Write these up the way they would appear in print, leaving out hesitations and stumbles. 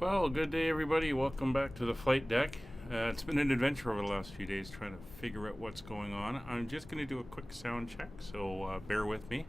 Well, good day everybody. Welcome back to the flight deck. It's been an adventure over the last few days trying to figure out what's going on. I'm just going to do a quick sound check, so bear with me.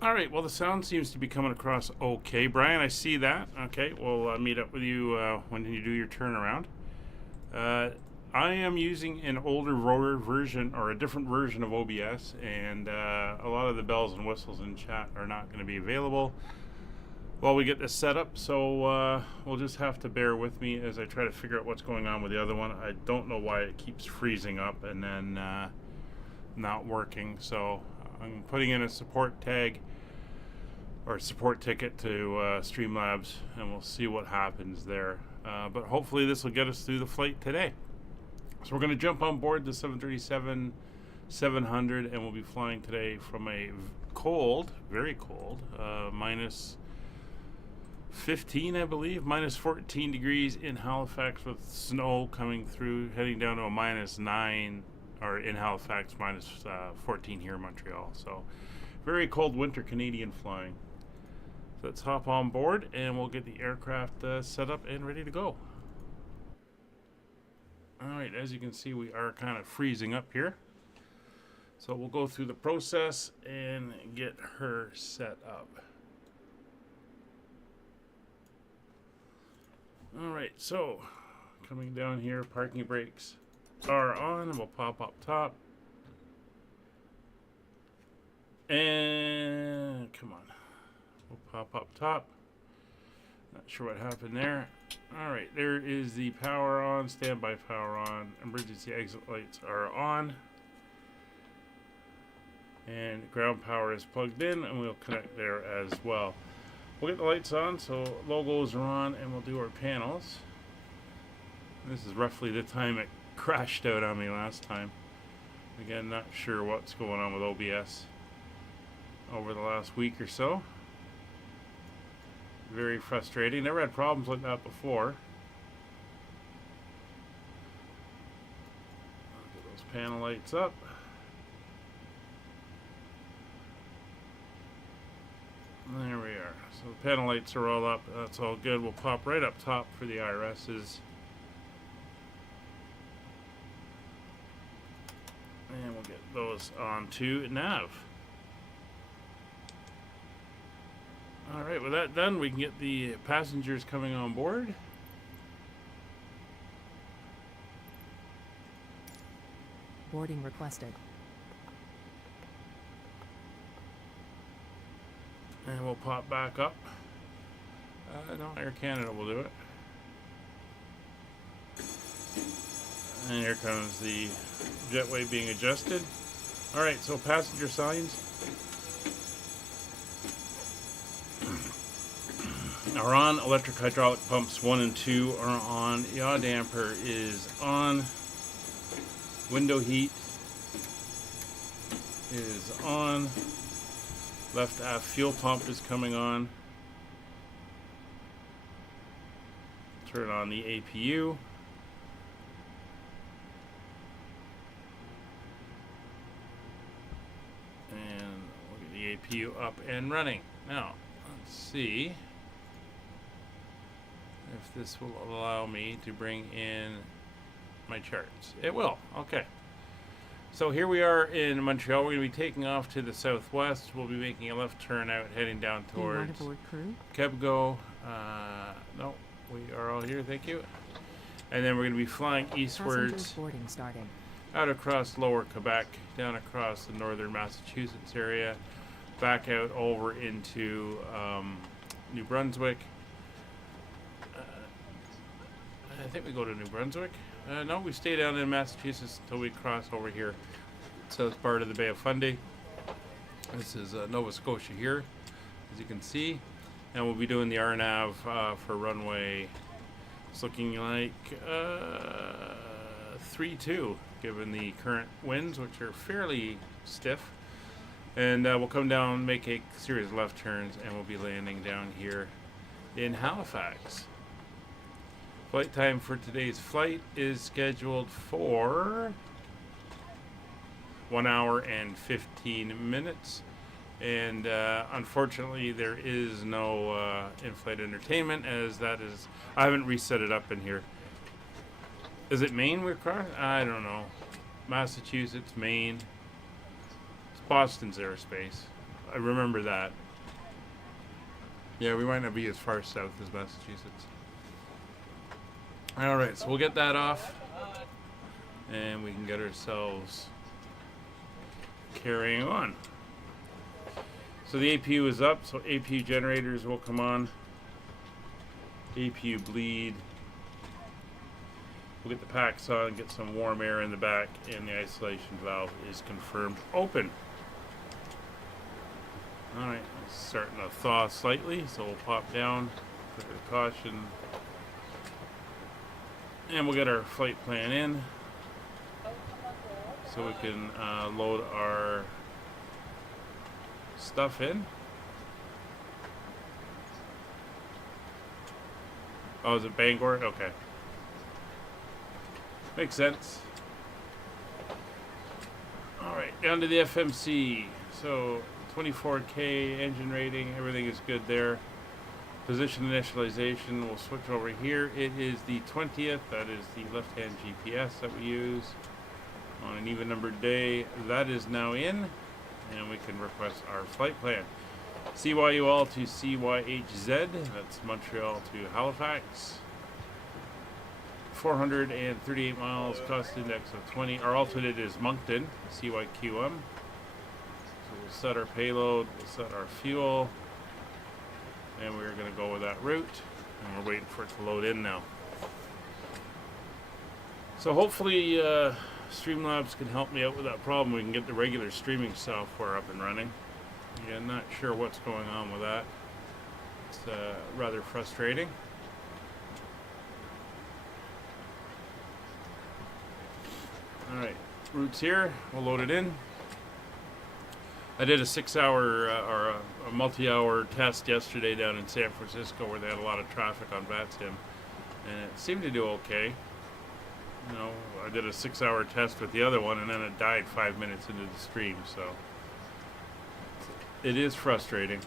Alright, well the sound seems to be coming across okay. Brian, I see that. Okay, we'll meet up with you when you do your turnaround. I am using an older version, or a different version of OBS, and a lot of the bells and whistles in chat are not going to be available while we get this set up, so we'll just have to bear with me as I try to figure out what's going on with the other one. I don't know why it keeps freezing up and then not working, so I'm putting in a support tag or support ticket to Streamlabs, and we'll see what happens there. But hopefully this will get us through the flight today. So we're going to jump on board the 737-700, and we'll be flying today from a cold, very cold, minus 15, I believe, minus 14 degrees in Halifax with snow coming through, heading down to a minus 9, or in Halifax, minus 14 here in Montreal. So very cold winter Canadian flying. So let's hop on board and we'll get the aircraft set up and ready to go. Alright, as you can see, we are kind of freezing up here. So we'll go through the process and get her set up. Alright, so coming down here, parking brakes are on, and we'll pop up top. And come on, we'll pop up top. Not sure what happened there. Alright, there is the power on, standby power on, emergency exit lights are on, and ground power is plugged in, and we'll connect there as well. We'll get the lights on, so logos are on, and we'll do our panels. This is roughly the time it crashed out on me last time. Again, not sure what's going on with OBS over the last week or so. Very frustrating. Never had problems like that before. I'll get those panel lights up. There we are. So the panel lights are all up. That's all good. We'll pop right up top for the IRSs. And we'll get those onto nav. Alright, with that done, we can get the passengers coming on board. Boarding requested. And we'll pop back up. No, Air Canada will do it. And here comes the jetway being adjusted. Alright, so passenger signs are on. Electric hydraulic pumps 1 and 2 are on. Yaw damper is on. Window heat is on. Left aft fuel pump is coming on. Turn on the APU. And we'll get the APU up and running. Now, let's see if this will allow me to bring in my charts. It will. Okay. So here we are in Montreal. We're going to be taking off to the southwest. We'll be making a left turn out, heading down towards Quebec. No, we are all here. Thank you. And then we're going to be flying eastwards, out across lower Quebec, down across the northern Massachusetts area, back out over into New Brunswick. I think we go to New Brunswick. No, we stay down in Massachusetts until we cross over here. So it's part of the Bay of Fundy. This is Nova Scotia here, as you can see. And we'll be doing the RNAV for runway It's looking like 3-2, given the current winds, which are fairly stiff. And we'll come down, make a series of left turns, and we'll be landing down here in Halifax. Flight time for today's flight is scheduled for 1 hour and 15 minutes. And unfortunately, there is no in-flight entertainment, as that is... I haven't reset it up in here. Is it Maine we're crossing? I don't know. Massachusetts, Maine. It's Boston's airspace. I remember that. Yeah, we might not be as far south as Massachusetts. Alright, so we'll get that off. And we can get ourselves carrying on. So the APU is up, so APU generators will come on. APU bleed. We'll get the packs on, get some warm air in the back, and the isolation valve is confirmed open. Alright, it's starting to thaw slightly, so we'll pop down, put our caution, and we'll get our flight plan in so we can load our stuff in. Oh, is it Bangor? Okay. Makes sense. Alright, down to the FMC. So 24K engine rating, everything is good there. Position initialization, we'll switch over here. It is the 20th, that is the left-hand GPS that we use on an even numbered day. That is now in, and we can request our flight plan. CYUL to CYHZ, that's Montreal to Halifax. 438 miles, cost index of 20. Our altitude is Moncton, CYQM. So we'll set our payload, we'll set our fuel, and we're going to go with that route. And we're waiting for it to load in now. So hopefully Streamlabs can help me out with that problem. We can get the regular streaming software up and running. Yeah, not sure what's going on with that. It's rather frustrating. Alright, routes here. We'll load it in. I did a 6-hour or a multi-hour test yesterday down in San Francisco where they had a lot of traffic on VATSIM, and it seemed to do okay. You know, I did a 6-hour test with the other one, and then it died 5 minutes into the stream, so it is frustrating.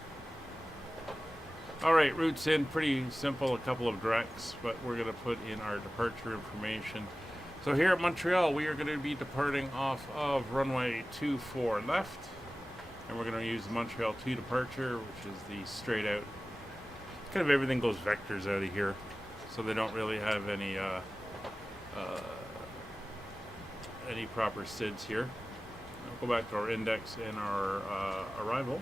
Alright, routes in, pretty simple, a couple of directs, but we're going to put in our departure information. So here at Montreal, we are going to be departing off of runway 24 left, and we're going to use the Montreal 2 departure, which is the straight out. Kind of everything goes vectors out of here, so they don't really have any proper SIDs here. I'll go back to our index and our arrival.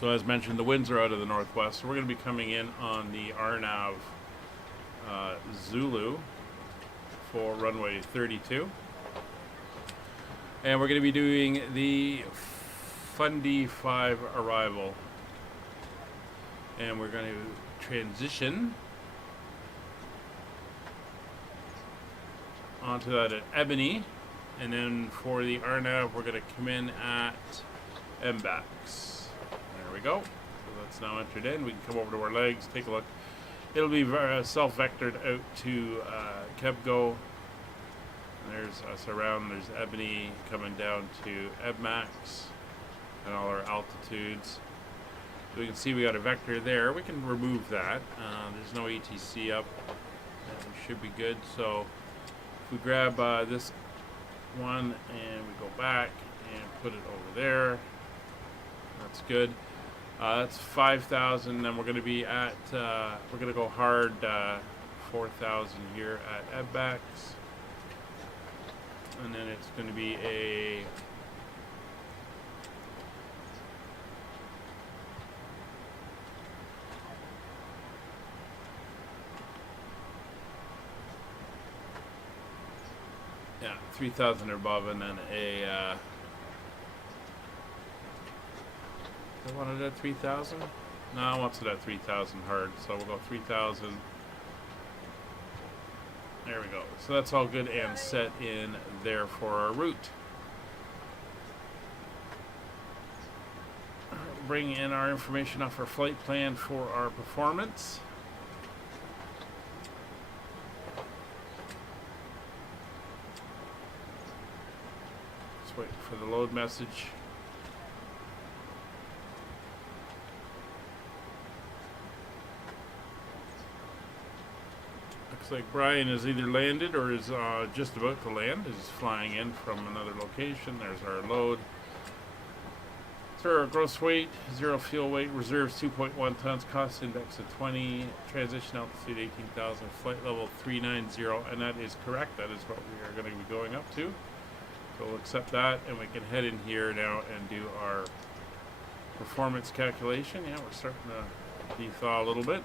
So as mentioned, the winds are out of the northwest, so we're going to be coming in on the RNAV Zulu for runway 32. And we're going to be doing the Fundy 5 arrival. And we're going to transition onto that at Ebony. And then for the RNAV, we're going to come in at embark. There we go. So that's now entered in. We can come over to our legs, take a look. It'll be self-vectored out to Kebgo. There's us around. There's Ebony coming down to Ebmax and all our altitudes. So we can see we got a vector there. We can remove that. There's no ATC up. That should be good. So if we grab this one and we go back and put it over there, that's good. That's 5,000. Then we're going to be at, we're going to go hard 4,000 here at Ebmax. And then it's going to be a yeah, 3,000 or above, and then a I wanted at 3,000. No, what's it at 3,000 hard? So we'll go 3,000. There we go. So that's all good and set in there for our route. Bring in our information off our flight plan for our performance. Just wait for the load message. Looks like Brian is either landed or is just about to land. Is flying in from another location. There's our load. So our gross weight, 0 fuel weight, reserves 2.1 tons, cost index of 20, transition altitude 18,000, flight level 390, and that is correct. That is what we are going to be going up to. So we'll accept that, and we can head in here now and do our performance calculation. Yeah, we're starting to de-thaw a little bit.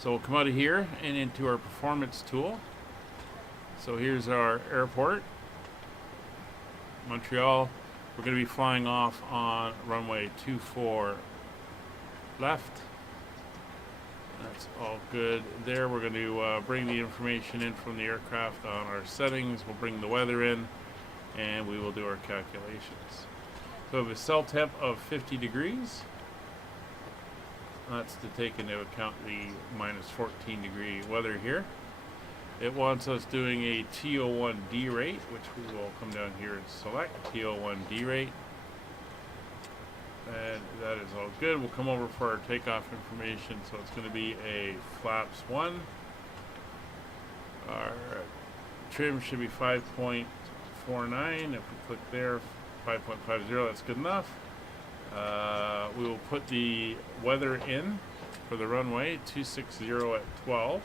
So we'll come out of here and into our performance tool. So here's our airport, Montreal. We're going to be flying off on runway 24 left. That's all good there. We're going to bring the information in from the aircraft on our settings. We'll bring the weather in, and we will do our calculations. So we have a cell temp of 50 degrees. That's to take into account the minus 14 degree weather here. It wants us doing a TO1D rate, which we will come down here and select TO1D rate. And that is all good. We'll come over for our takeoff information. So it's going to be a flaps 1. Our trim should be 5.49. If we click there, 5.50, that's good enough. We will put the weather in for the runway 260 at 12.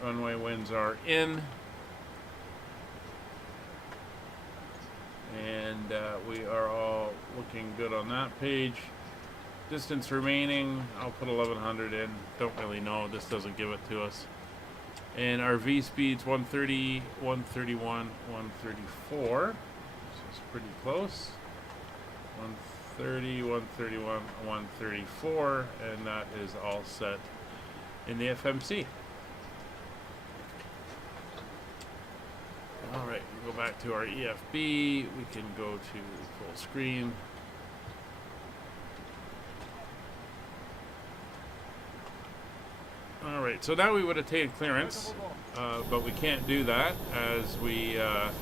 Runway winds are in, and we are all looking good on that page. Distance remaining, I'll put 1100 in. Don't really know, this doesn't give it to us. And our V speed's 130, 131, 134, which is pretty close. 130, 131, 134, and that is all set in the FMC. Alright, we go back to our EFB. We can go to full screen. Alright, so now we would attain clearance, but we can't do that as we, that's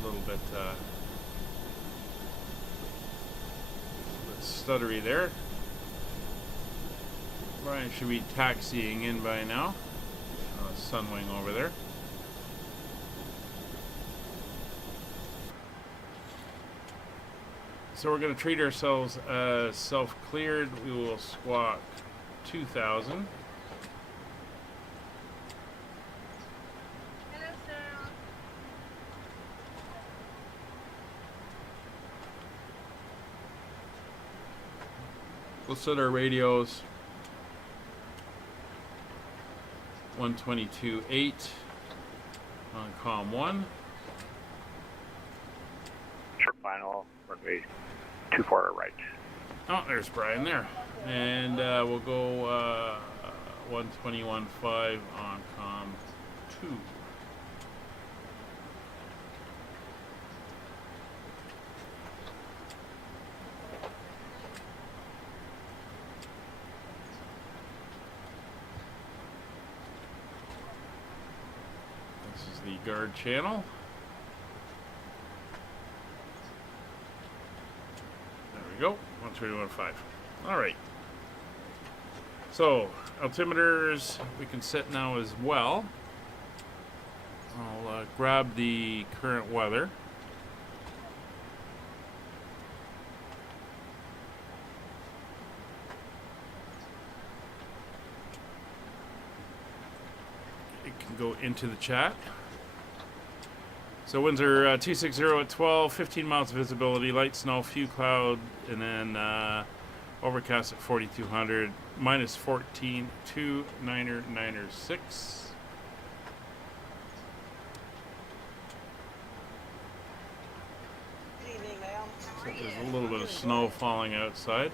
a little bit stuttery there. Brian should be taxiing in by now. Sunwing over there. So we're going to treat ourselves as self-cleared. We will squawk 2,000. Hello, sir. We'll set our radios 122.8 on COM 1. Short final, runway 24 right. Oh, there's Brian there. And we'll go 121.5 on COM 2. This is the guard channel. There we go, 131.5. All right. So, altimeters we can set now as well. I'll grab the current weather. It can go into the chat. So winds are 260 at 12, 15 miles of visibility, light snow, few cloud, and then overcast at 4,200, minus 14, 2,996. little bit of snow falling outside.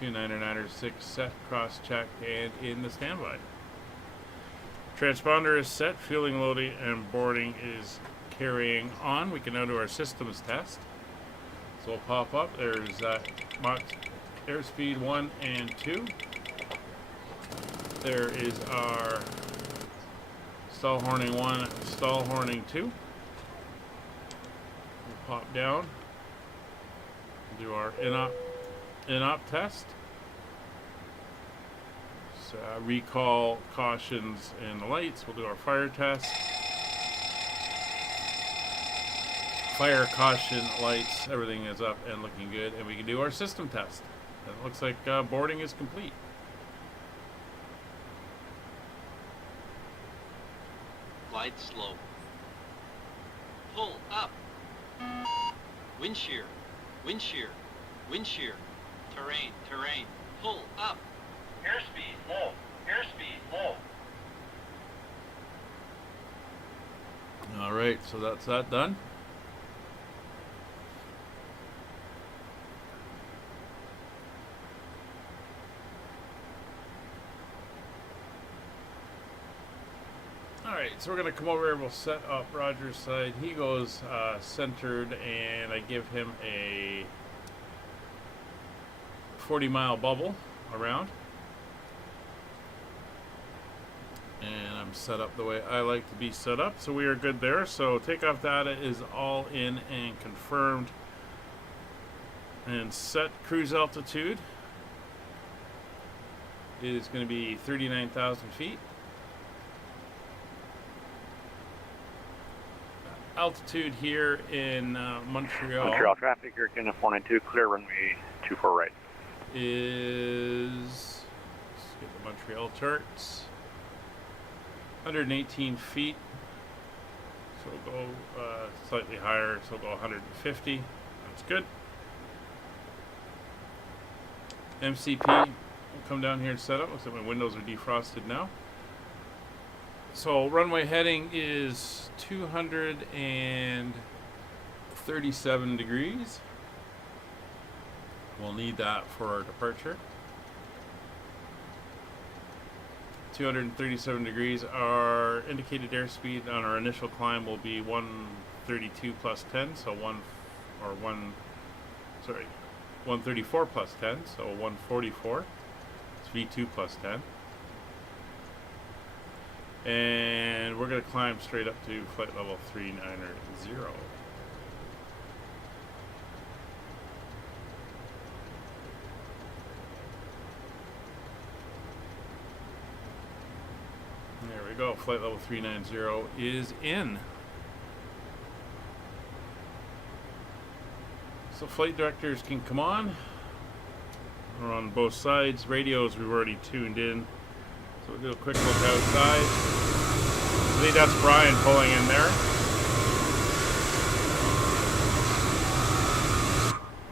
299er 6 set, cross checked, and in the standby. Transponder is set, fueling, loading, and boarding is carrying on. We can now do our systems test. So we'll pop up. There's Mach airspeed 1 and 2. There is our stall horning 1, stall horning 2. We'll pop down. Do our in-op test. So, recall, cautions, and the lights. We'll do our fire test. Fire, caution, lights, everything is up and looking good. And we can do our system test. It looks like boarding is complete. Glide slow. Pull up. Wind shear. Wind shear. Wind shear. Terrain. Terrain. Pull up. Airspeed low. Airspeed low. All right, so that's that done. Alright, so we're going to come over here, we'll set up Roger's side. He goes centered, and I give him a 40-mile bubble around. And I'm set up the way I like to be set up, so we are good there. So takeoff data is all in and confirmed. And set cruise altitude is going to be 39,000 feet. Altitude here in Montreal. Montreal traffic, you're going to 492, clear runway 24 right. Is, let's get the Montreal charts. 118 feet. So we'll go slightly higher, so we'll go 150. That's good. MCP will come down here and set up. Looks like my windows are defrosted now. So runway heading is 237 degrees. We'll need that for our departure. 237 degrees. Our indicated airspeed on our initial climb will be 132 plus 10, so 134 plus 10, so 144. It's V2 plus 10. And we're going to climb straight up to flight level 390. There we go. Flight level 390 is in. So flight directors can come on. We're on both sides. Radios we've already tuned in. So we'll do a quick look outside. I think that's Brian pulling in there.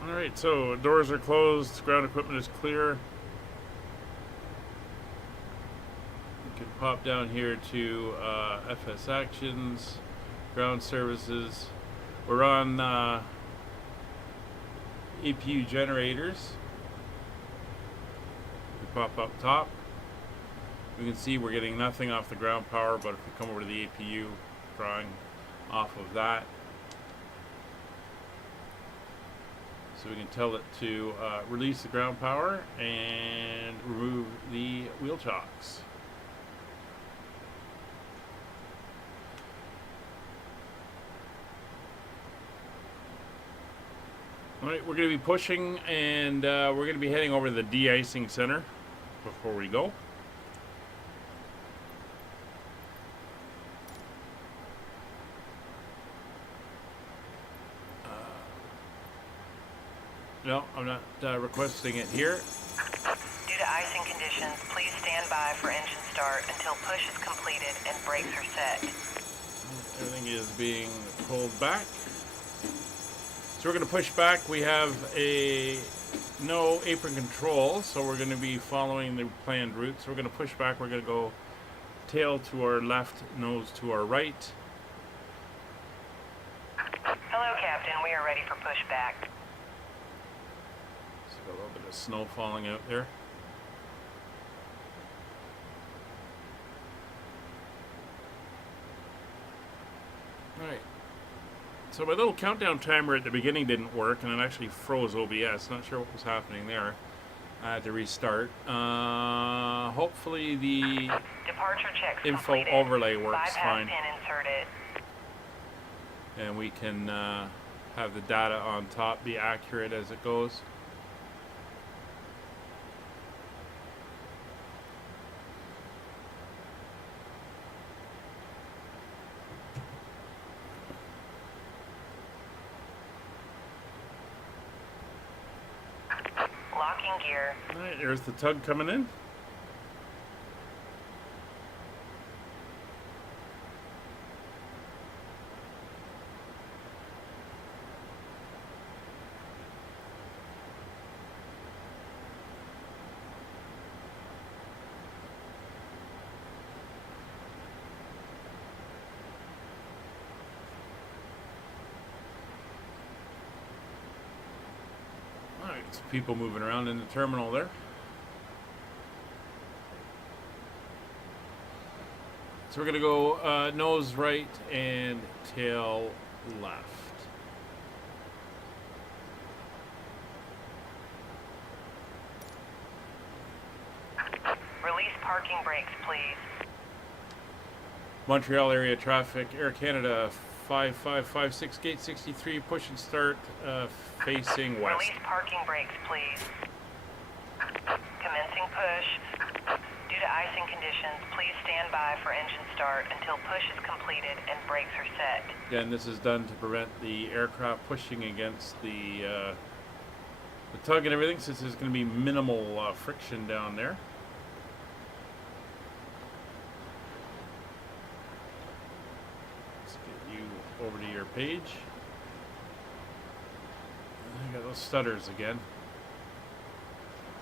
Alright, so doors are closed, ground equipment is clear. We can pop down here to FS Actions, ground services. We're on APU generators. We pop up top. We can see we're getting nothing off the ground power, but if we come over to the APU, drawing off of that. So we can tell it to release the ground power and remove the wheel chocks. Alright, we're going to be pushing, and we're going to be heading over to the de-icing center before we go. No, I'm not requesting it here. Due to icing conditions, please stand by for engine start until push is completed and brakes are set. Everything is being pulled back. So we're going to push back. We have no apron control, so we're going to be following the planned route. So we're going to push back. We're going to go tail to our left, nose to our right. ready for pushback. So got a little bit of snow falling out there. Alright. So my little countdown timer at the beginning didn't work, and it actually froze OBS. Not sure what was happening there. I had to restart. Hopefully the Departure checks info completed. overlay works Bypass fine. pin inserted. And we can have the data on top be accurate as it goes. Locking gear. Alright, there's the tug coming in. Alright, some people moving around in the terminal there. So we're going to go nose right and tail left. Release parking brakes, please. Montreal area traffic, Air Canada 5556 gate 63, push and start facing west. Release parking brakes, please. Commencing push. Due to icing conditions, please stand by for engine start until push is completed and brakes are set. Again, this is done to prevent the aircraft pushing against the tug and everything, since there's going to be minimal friction down there. Let's get you over to your page. I got those stutters again.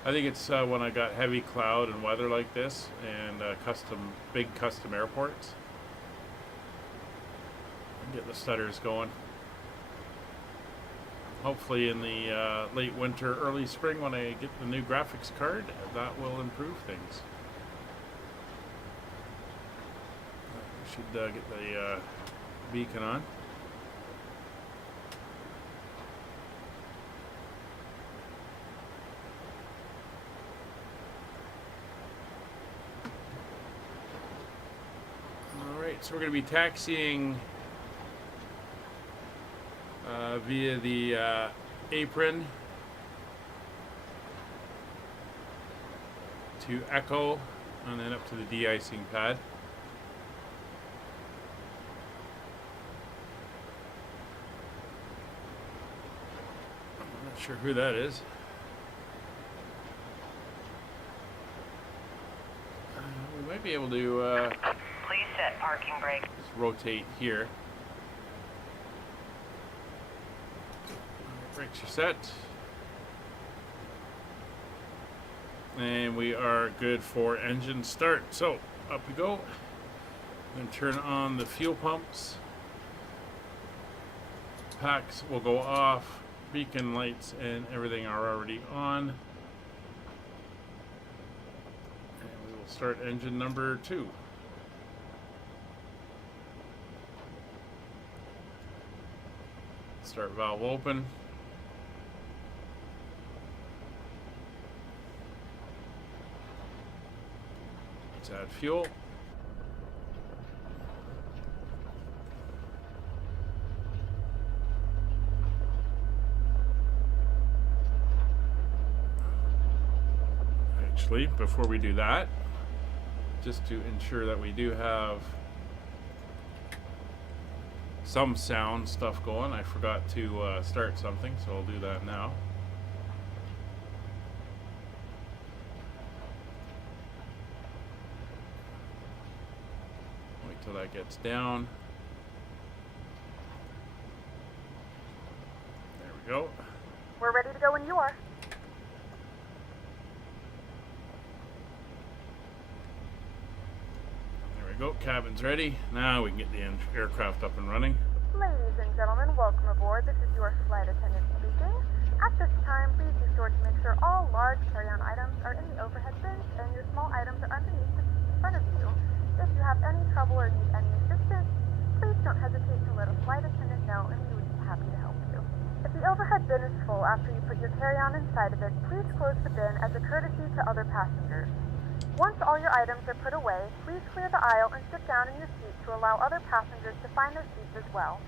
I think it's when I got heavy cloud and weather like this, and big custom airports. Get the stutters going. Hopefully in the late winter, early spring, when I get the new graphics card, that will improve things. We should get the beacon on. So we're going to be taxiing via the apron to Echo and then up to the de-icing pad. I'm not sure who that is. We might be able to Please set parking brake. just rotate here. Brakes are set. And we are good for engine start. So, up we go. And turn on the fuel pumps. Packs will go off. Beacon lights and everything are already on. And we will start engine number 2. Start valve open. Let's add fuel. Actually, before we do that, just to ensure that we do have some sound stuff going, I forgot to start something, so I'll do that now. Wait till that gets down. There we go. We're ready to go when you are. There we go. Cabin's ready. Now we can get the aircraft up and running. Ladies and gentlemen, welcome aboard. This is your flight attendant speaking. At this time, please be sure to make sure all large carry-on items are in the overhead bins and your small items are underneath the seat in front of you. If you have any trouble or need any assistance, please don't hesitate to let a flight attendant know and we would be happy to help you. If the overhead bin is full after you put your carry-on inside of it, please close the bin as a courtesy to other passengers. Once all your items are put away, please clear the aisle and sit down in your seat to allow other passengers to find their seats as well.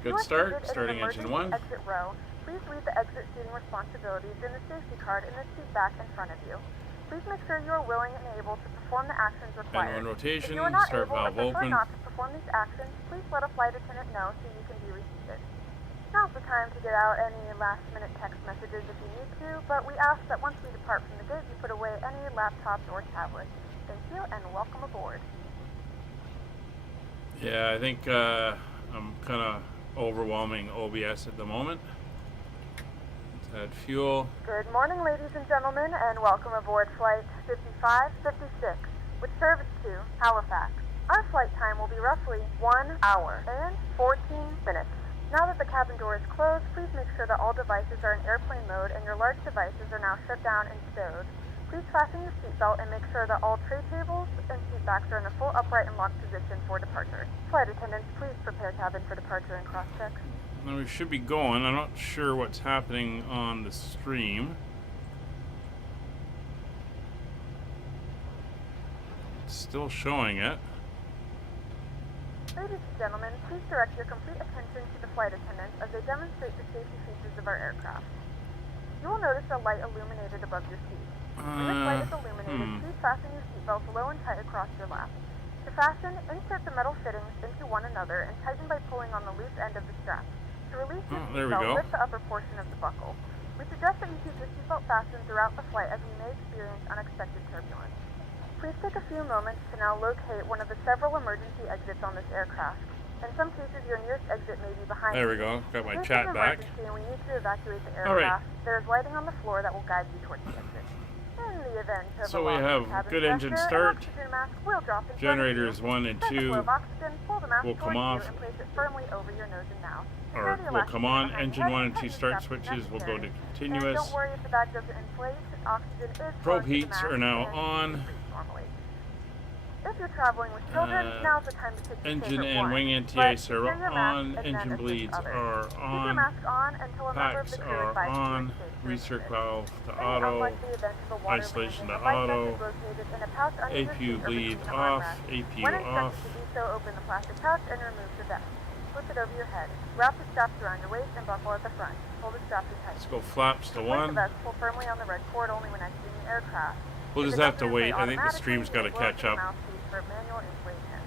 If you Good are start. seated in Starting an engine emergency 1. exit row, please leave the exit seating responsibilities in the safety card in the seat back in front of you. Please make sure you are willing and able to perform the actions required. N1 rotation, If you are not start able or valve prefer open. not to perform these actions, please let a flight attendant know so you can be reseated. Now's the time to get out any last-minute text messages if you need to, but we ask that once we depart from the gate, you put away any laptops or tablets. Thank you, and welcome aboard. Yeah, I think I'm kind of overwhelming OBS at the moment. Let's add fuel. Good morning, ladies and gentlemen, and welcome aboard Flight 5556, which serves to Halifax. Our flight time will be roughly 1 hour and 14 minutes. Now that the cabin door is closed, please make sure that all devices are in airplane mode and your large devices are now shut down and stowed. Please fasten your seatbelt and make sure that all tray tables and seat backs are in a full upright and locked position for departure. Flight attendants, please prepare cabin for departure and cross-check. Now we should be going. I'm not sure what's happening on the stream. It's still showing it. Ladies and gentlemen, please direct your complete attention to the flight attendants as they demonstrate the safety features of our aircraft. You will notice a light illuminated above your seat. When this light is illuminated, please fasten your seatbelts low and tight across your lap. To fasten, insert the metal fittings into one another and tighten by pulling on the loose end of the strap. To release your there we go. seatbelt, lift the upper portion of the buckle. We suggest that you keep your seatbelt fastened throughout the flight as we may experience unexpected turbulence. Please take a few moments to now locate one of the several emergency exits on this aircraft. In some cases, your nearest exit may be behind There you. we go. Got my In case chat of back. emergency and we need to evacuate the All right. aircraft, there is lighting on the floor that will guide you towards the exit. In the event of So a we loss have of cabin good engine pressure, an start. oxygen mask will drop in Generators front of 1 you. and Set the 2 flow of oxygen, pull the mask will come towards off, you and place it firmly over your nose and mouth. or Secure the will elastic come band on. behind Engine your 1 head and 2 tightly start strapped if switches will go to necessary. And continuous. don't worry if the bag doesn't inflate. Oxygen is Probe flowing through the heats mask are now and on. breathe normally. If you're traveling with children, now's the time to pick your Engine favorite and one. wing But NTAs secure are your mask on. and then Engine assist bleeds others. are Keep your on. mask on until a member of Packs the crew are advises you on. are safe to Recirc exit. valve to In the auto. unlikely event of a water Isolation landing, to a life vest auto. is located in a pouch under your APU seat or bleed between the off. armrests. APU When instructed off. to do so, open the plastic pouch and remove the vest. Slip it over your head. Wrap the straps around your waist and buckle at the front. Pull the straps in tight. Let's go flaps to Place the 1. vest pull firmly on the red cord only when exiting the aircraft. We'll If just it have to doesn't wait. inflate I think the stream's got to automatically, catch blow up. into the mouthpiece for manual inflation.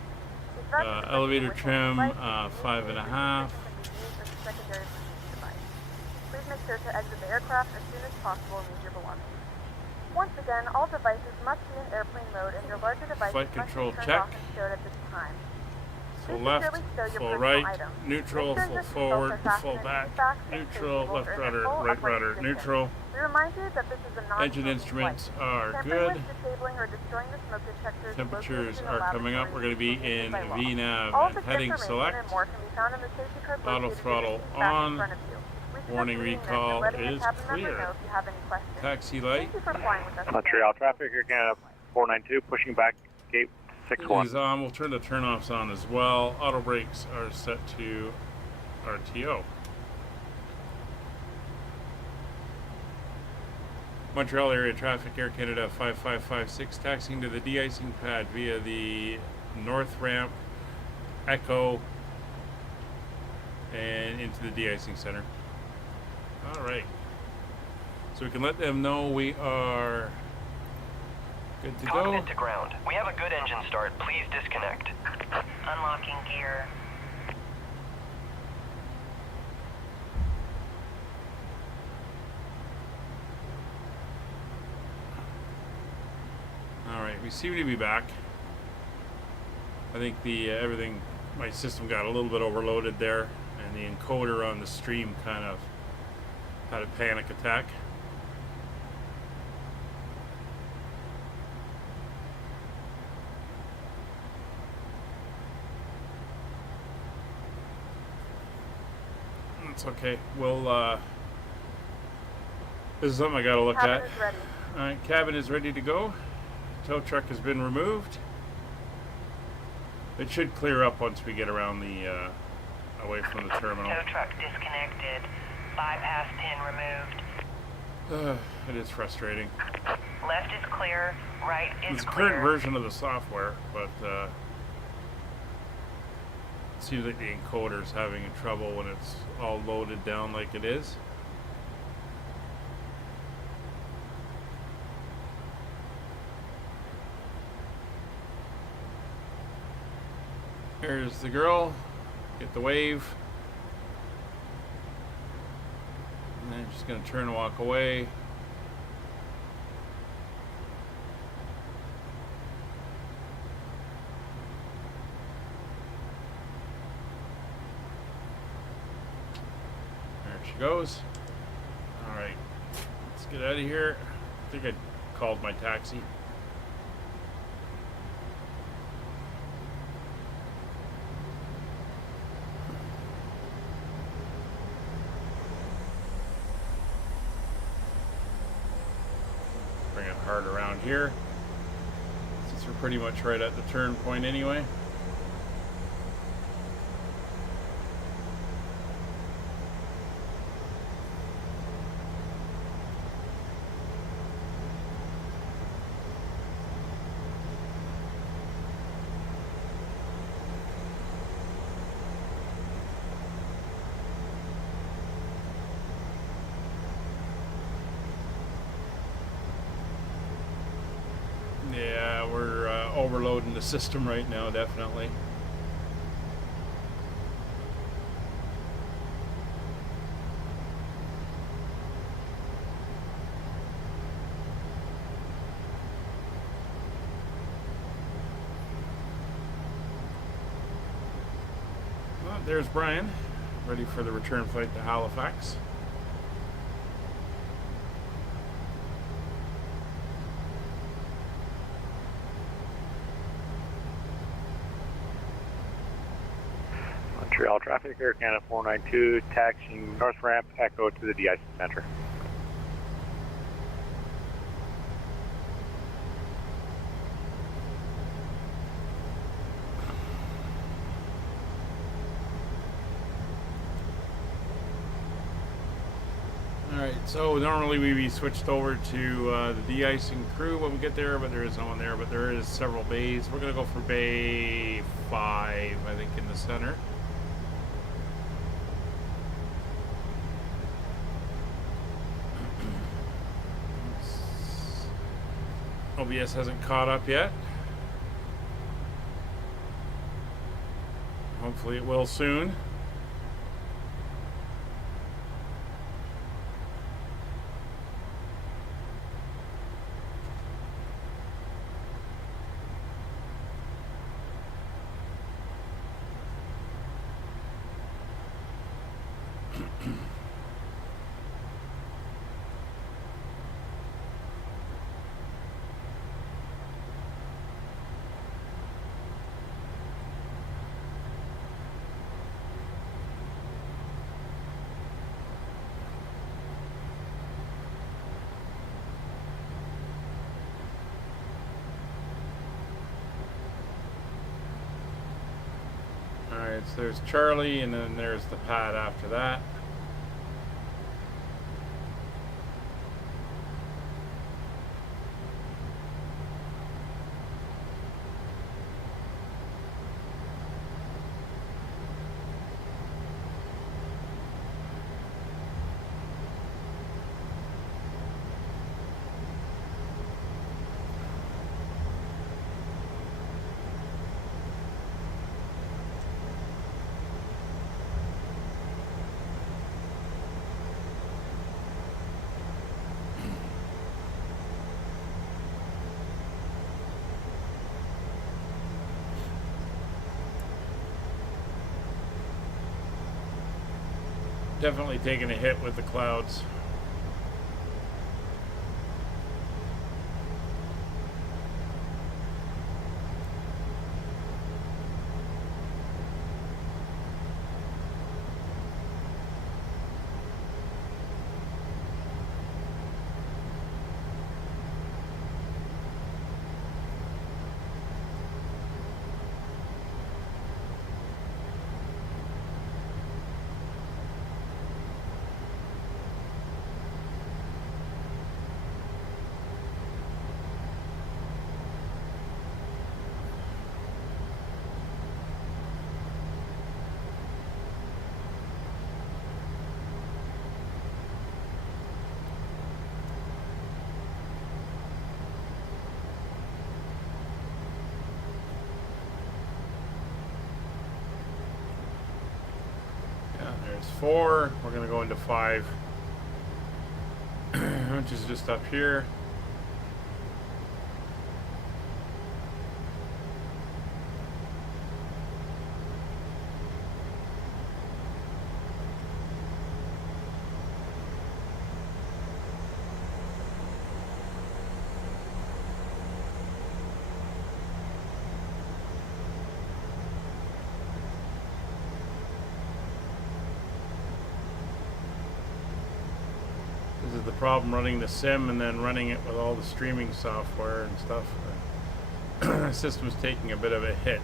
These vests are Elevator specially trim, whistled flight, 5.5. can be used as a secondary Bluetooth device. Please make sure to exit the aircraft as soon as possible and leave your belongings. Once again, all devices must be in airplane mode and your larger devices Flight must control be turned check. off and stowed at this time. Full Please left, securely stow your full personal right, items. neutral, Make sure full your seatbelts forward, are fastened full in back, seat backs and neutral, tray tables left are in a rudder, full right upright rudder, position. neutral. We remind you that this is a non-smoking Engine instruments flight. are Tampering good. with, disabling, or destroying the smoke detectors Temperatures located in the are coming up. laboratory We're going to be is prohibited in by law. VNAV All and this heading information select. and more can be found in the safety card Auto located in the throttle seat back on. in front of you. We suggest Warning reading this recall and letting the is cabin member clear. know if you have any questions. Taxi light Thank you for flying with us. Montreal traffic, you're Canada 492, pushing back gate 61. is on. We'll turn the turn-offs on as well. Auto brakes are set to RTO. Montreal area traffic, Air Canada 5556, taxiing to the de-icing pad via the north ramp, Echo, and into the de-icing center. All right. So we can let them know we are good to go. Cockpit to ground. We have a good engine start. Please disconnect. Unlocking gear. All right, we seem to be back. I think the everything, my system got a little bit overloaded there, and the encoder on the stream kind of had a panic attack. It's okay. We'll, this is something I gotta look Cabin at. is ready. Alright, cabin is ready to go. Tow truck has been removed. It should clear up once we get around the, away from the terminal. Tow truck disconnected. Bypass pin removed. It is frustrating. Left is clear. Right is It's a clear. current version of the software, but, it seems like the encoder's having trouble when it's all loaded down like it is. There's the girl. Get the wave. And then she's going to turn and walk away. There she goes. Alright. Let's get out of here. I think I called my taxi. Bring it hard around here, since we're pretty much right at the turn point anyway. Yeah, we're overloading the system right now, definitely. Well, there's Brian, ready for the return flight to Halifax. Montreal traffic, Air Canada 492, taxiing north ramp, Echo to the de-icing center. Alright, so normally we'd be switched over to the de-icing crew when we get there, but there is no one there, but there is several bays. We're going to go for bay 5, I think, in the center. OBS hasn't caught up yet. Hopefully it will soon. Alright, so there's Charlie, and then there's the pad after that. Definitely taking a hit with the clouds. 4. We're going to go into 5, which is just up here. This is the problem running the sim and then running it with all the streaming software and stuff. The system's taking a bit of a hit.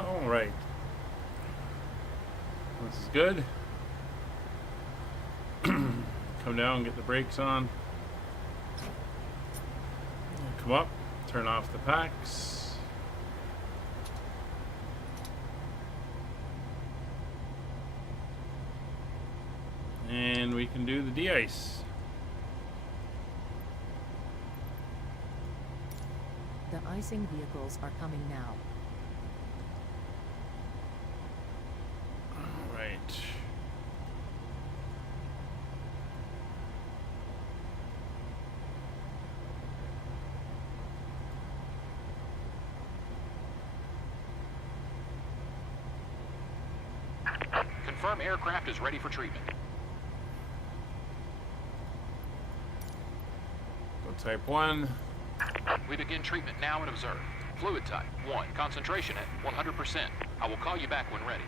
All right. This is good. Come down and get the brakes on. Come up, turn off the packs. And we can do the de-ice. The icing vehicles are coming now. All right. Confirm aircraft is ready for treatment. Go type 1. We begin treatment now and observe. Fluid type 1. Concentration at 100%. I will call you back when ready.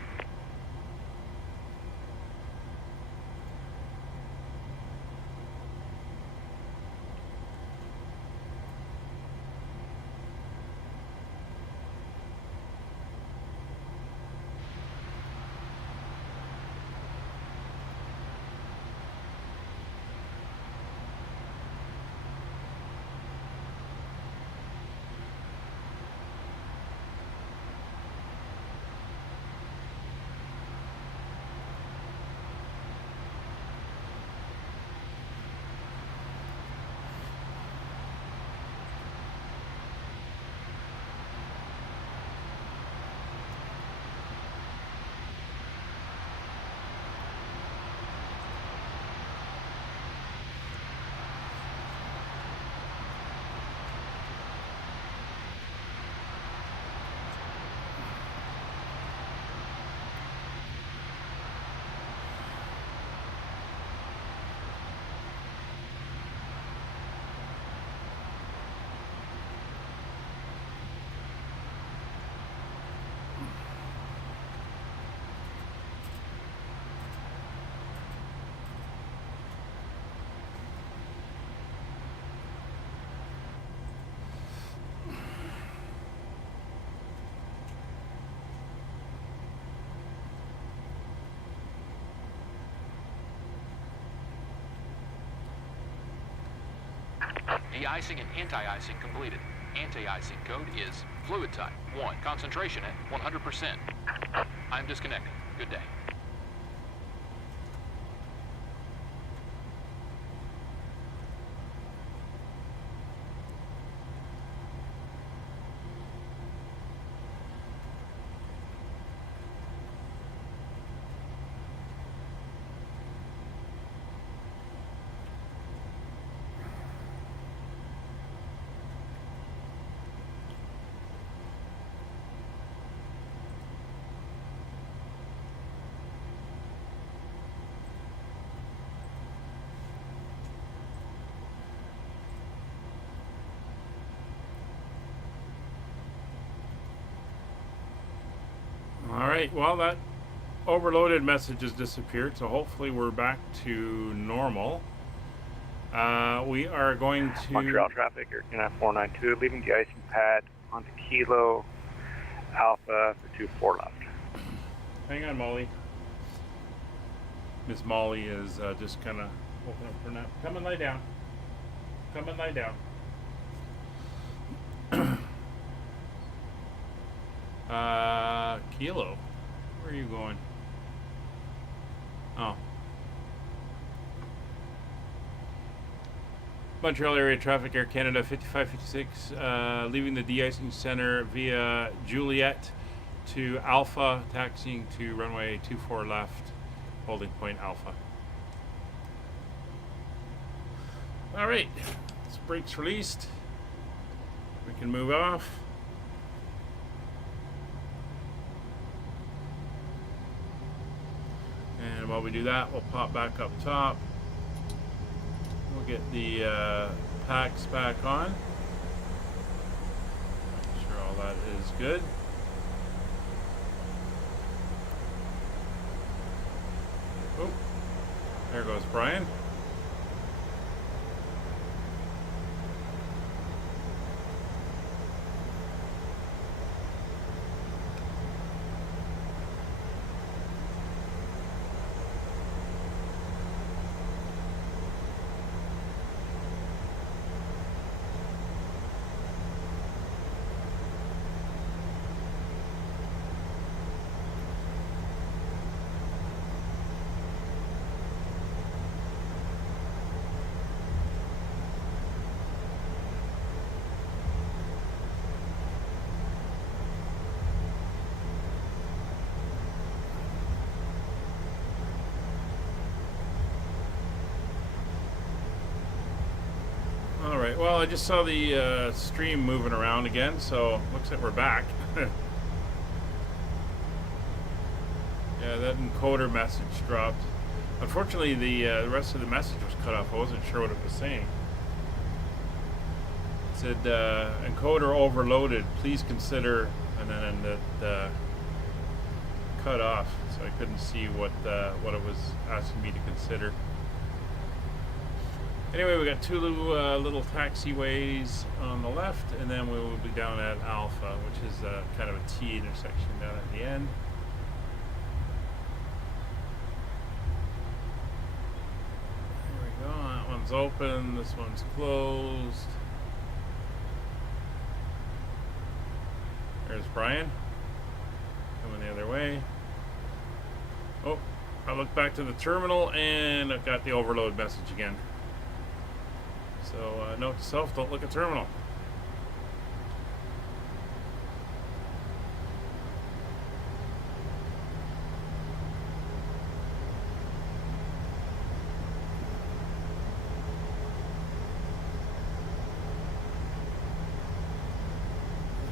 De-icing and anti-icing completed. Anti-icing code is fluid type 1. Concentration at 100%. I'm disconnecting. Good day. Alright, well that overloaded message has disappeared, so hopefully we're back to normal. We are going to... Montreal traffic, Air Canada 492, leaving the icing pad onto Kilo Alpha for 24 left. Hang on, Molly. Miss Molly is just kind of open up for now. Come and lie down. Come and lie down. Kilo, where are you going? Montreal area traffic, Air Canada 5556, leaving the de-icing center via Juliet to Alpha, taxiing to runway 24 left, holding point Alpha. All right, this brakes released. We can move off. And while we do that, we'll pop back up top. We'll get the packs back on. Make sure all that is good. Oh, there goes Brian. Alright, well I just saw the stream moving around again, so looks like we're back. Yeah, that encoder message dropped. Unfortunately, the rest of the message was cut off. I wasn't sure what it was saying. It said, encoder overloaded, please consider, and then that cut off, so I couldn't see what it was asking me to consider. Anyway, we got two little taxiways on the left, and then we will be down at Alpha, which is kind of a T intersection down at the end. There we go. That one's open. This one's closed. There's Brian coming the other way. Oh, I look back to the terminal, and I've got the overload message again. So note to self, don't look at terminal.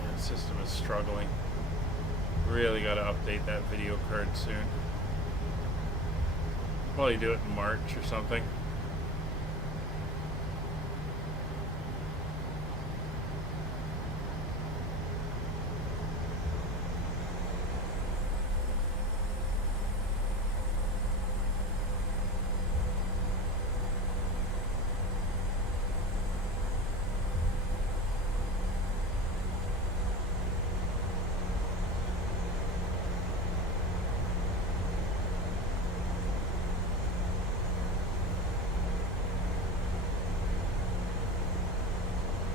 Yeah, the system is struggling. Really got to update that video card soon. Probably do it in March or something.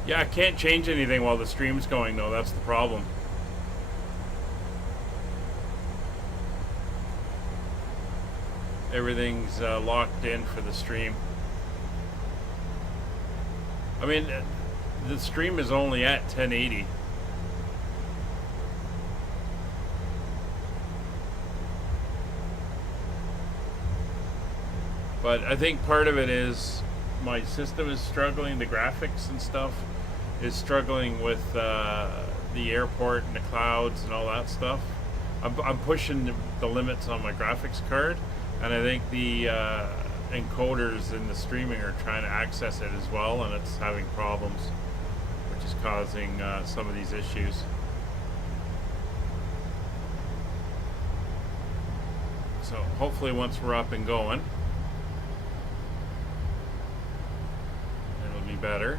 Yeah, I can't change anything while the stream's going, though. That's the problem. Everything's locked in for the stream. I mean, the stream is only at 1080. But I think part of it is my system is struggling, the graphics and stuff is struggling with the airport and the clouds and all that stuff. I'm pushing the limits on my graphics card, and I think the encoders in the streaming are trying to access it as well, and it's having problems, which is causing some of these issues. So hopefully once we're up and going, it'll be better.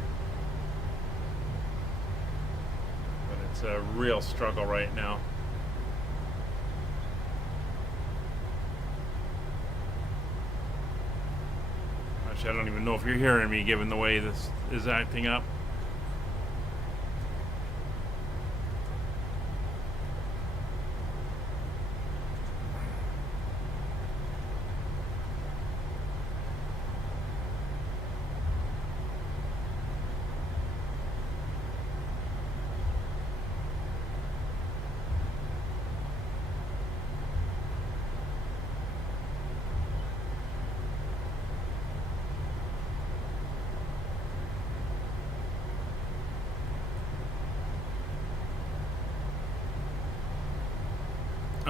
But it's a real struggle right now. Actually, I don't even know if you're hearing me given the way this is acting up.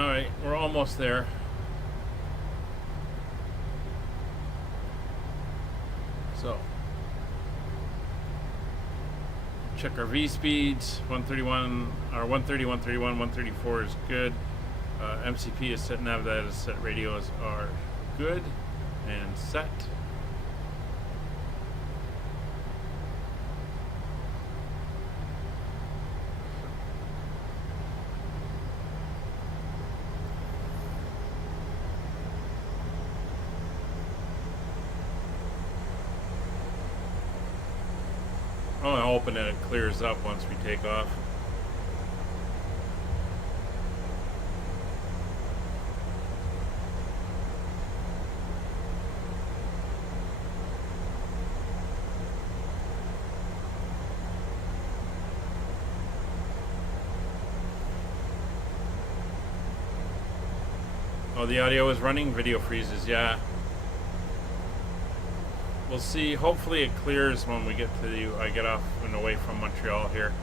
Alright, we're almost there. So, check our V speeds. 131, or 130, 131, 134 is good. MCP is set, nav that is set, radios are good and set. Oh, I'm hoping that it clears up once we take off. Oh, the audio is running, video freezes, yeah. We'll see. Hopefully it clears when we get to I get off and away from Montreal here.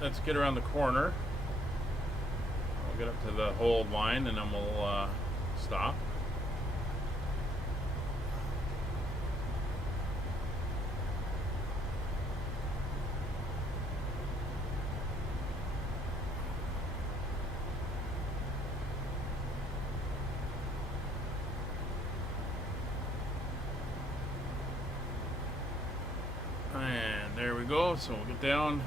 Let's get around the corner. We'll get up to the hold line and then we'll stop. And there we go. So we'll get down.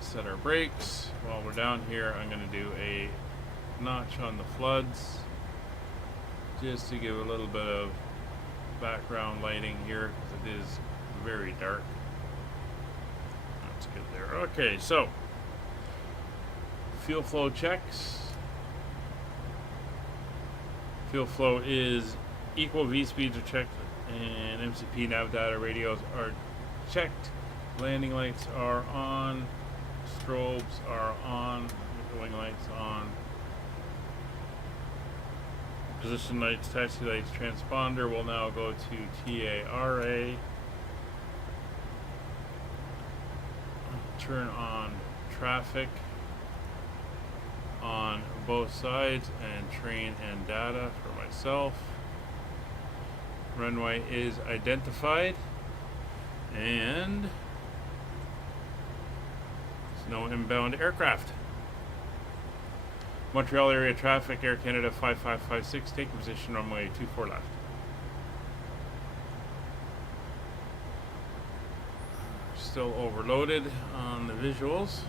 Set our brakes. While we're down here, I'm going to do a notch on the floods just to give a little bit of background lighting here because it is very dark. That's good there. Okay, so fuel flow checks. Fuel flow is equal. V speeds are checked and MCP nav data radios are checked. Landing lights are on. Strobes are on. Wing lights on. Position lights, taxi lights, transponder will now go to TARA. Turn on traffic on both sides and train and data for myself. Runway is identified and no inbound aircraft. Montreal area traffic, Air Canada 5556, taking position runway 24 left. Still overloaded on the visuals.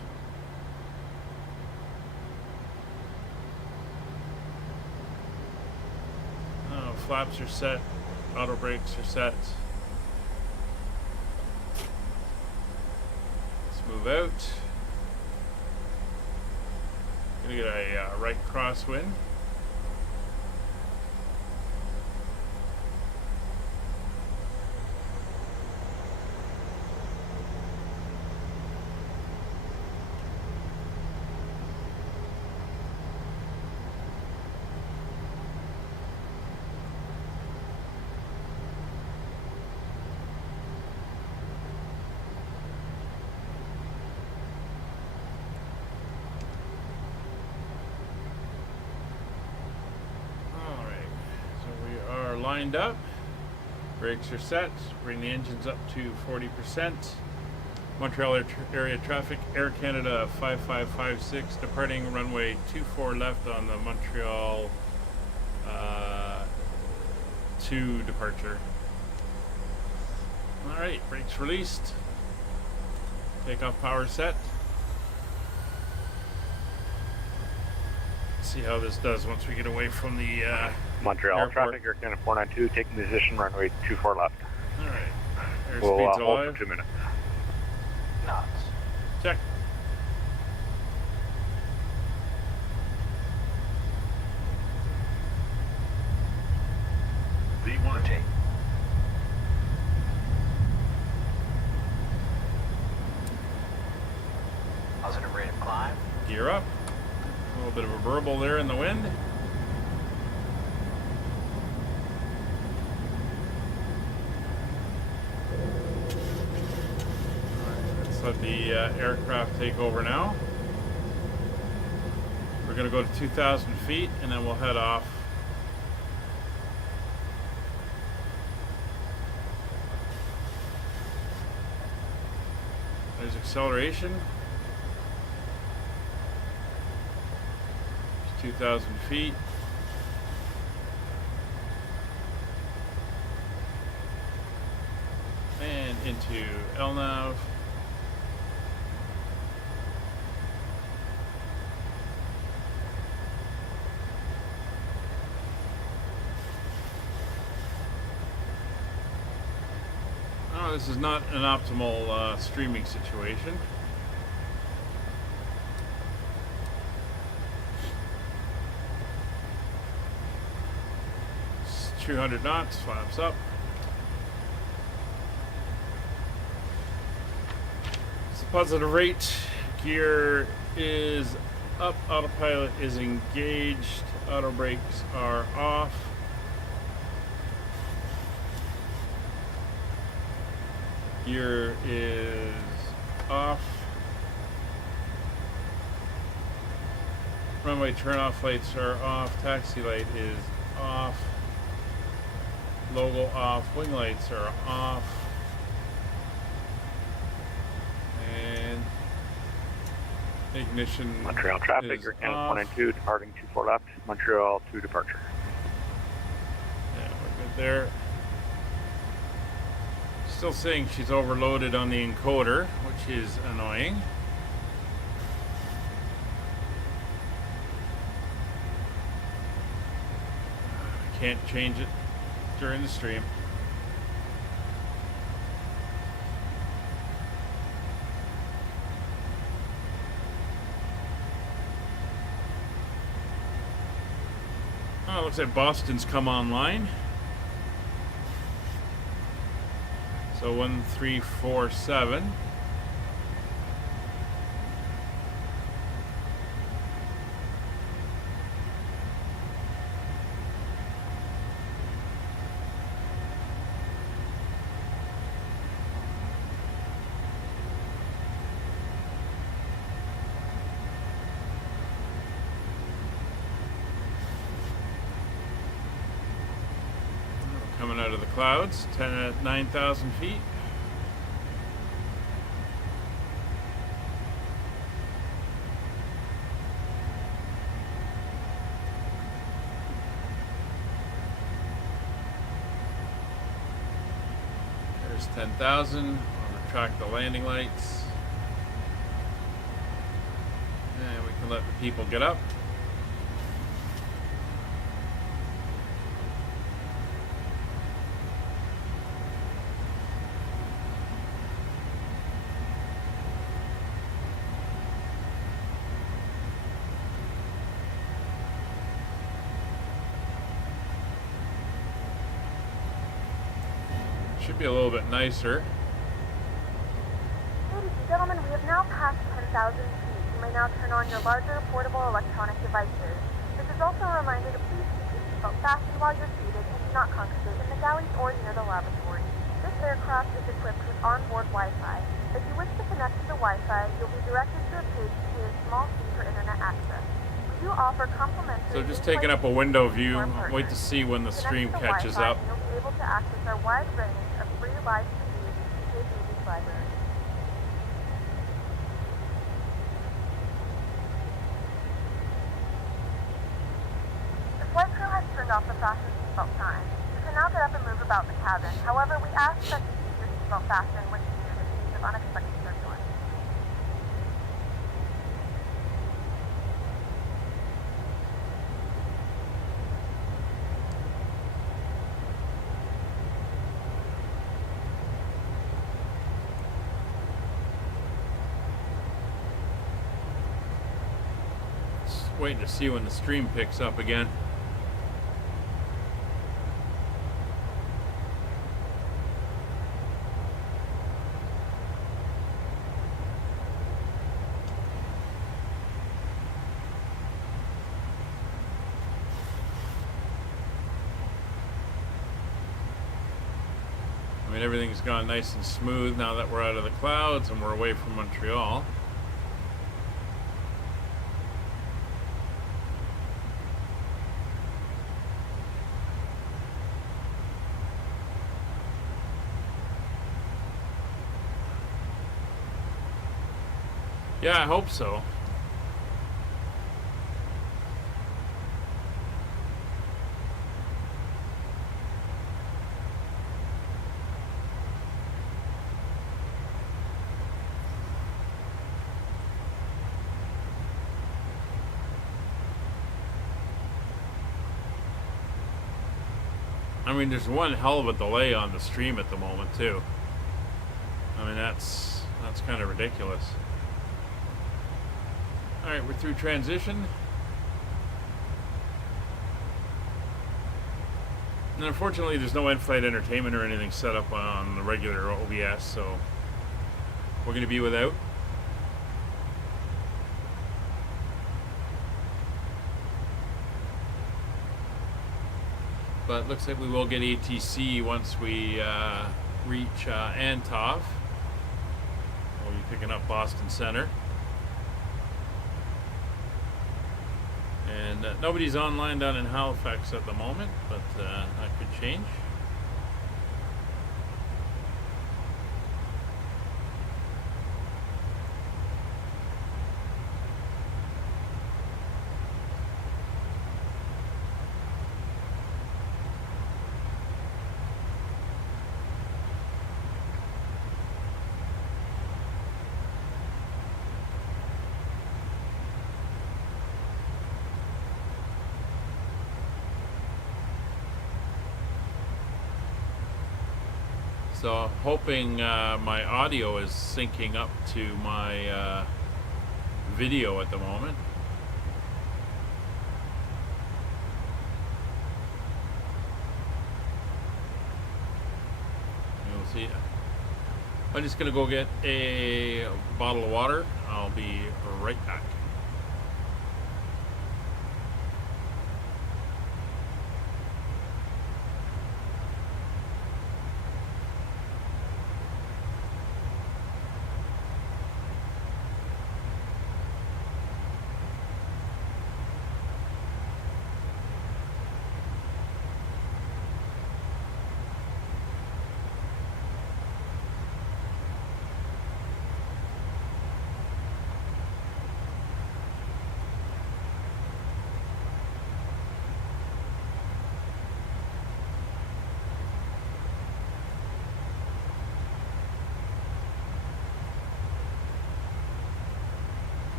Flaps are set, auto brakes are set. Let's move out. Gonna get a right crosswind. Lined up, brakes are set, bring the engines up to 40%. Montreal area traffic, Air Canada 5556, departing runway 24 left on the Montreal 2 departure. Alright, brakes released, takeoff power set. See how this does once we get away from the Montreal airport. traffic, Air Canada 492, taking position runway 24 left. Alright. We'll Airspeed's hold alive. for 2 minutes. Knots. Check. update. Positive rate of climb. Gear up. A little bit of a burble there in the wind. Let's let the aircraft take over now. We're going to go to 2,000 feet and then we'll head off. There's acceleration. 2,000 feet. And into LNAV. Oh, this is not an optimal streaming situation. 200 knots, flaps up. It's a positive rate. Gear is up. Autopilot is engaged. Auto brakes are off. Gear is off. Runway turn-off lights are off. Taxi light is off. Logo off. Wing lights are off. And ignition Montreal traffic, is Air Canada off. 492, departing 24 left, Montreal to departure. Yeah, we're good there. Still saying she's overloaded on the encoder, which is annoying. Can't change it during the stream. Oh, looks like Boston's come online. So 1347. Coming out of the clouds, 9,000 feet. There's 10,000. I'll retract the landing lights. And we can let the people get up. Should be a little bit nicer. Ladies and gentlemen, we have now passed 10,000 feet. You may now turn on your larger portable electronic devices. This is also a reminder to please keep your seatbelt fastened while you're seated and do not congregate in the galleys or near the lavatory. This aircraft is equipped with onboard Wi-Fi. If you wish to connect to the Wi-Fi, you'll be directed to a page via a small fee for internet access. We do offer complimentary. So just taking up a window view. Wait to see when the stream catches up. You'll be able to access our wide range of free live streams to the library. The flight crew has turned off the fasten seatbelt sign. You can now get up and move about the cabin. However, we ask that you keep your seatbelt fastened when using the means of unexpected turbulence. Waiting to see when the stream picks up again. everything's gone nice and smooth now that we're out of the clouds and we're away from Montreal. Yeah, I hope so. I mean, there's one hell of a delay on the stream at the moment, too. I mean, that's kind of ridiculous. Alright, we're through transition. And unfortunately, there's no in-flight entertainment or anything set up on the regular OBS, so we're going to be without. But looks like we will get ATC once we reach Antov. We'll be picking up Boston Center. And nobody's online down in Halifax at the moment, but that could change. So hoping my audio is syncing up to my video at the moment. You'll see. I'm just gonna go get a bottle of water. I'll be right back.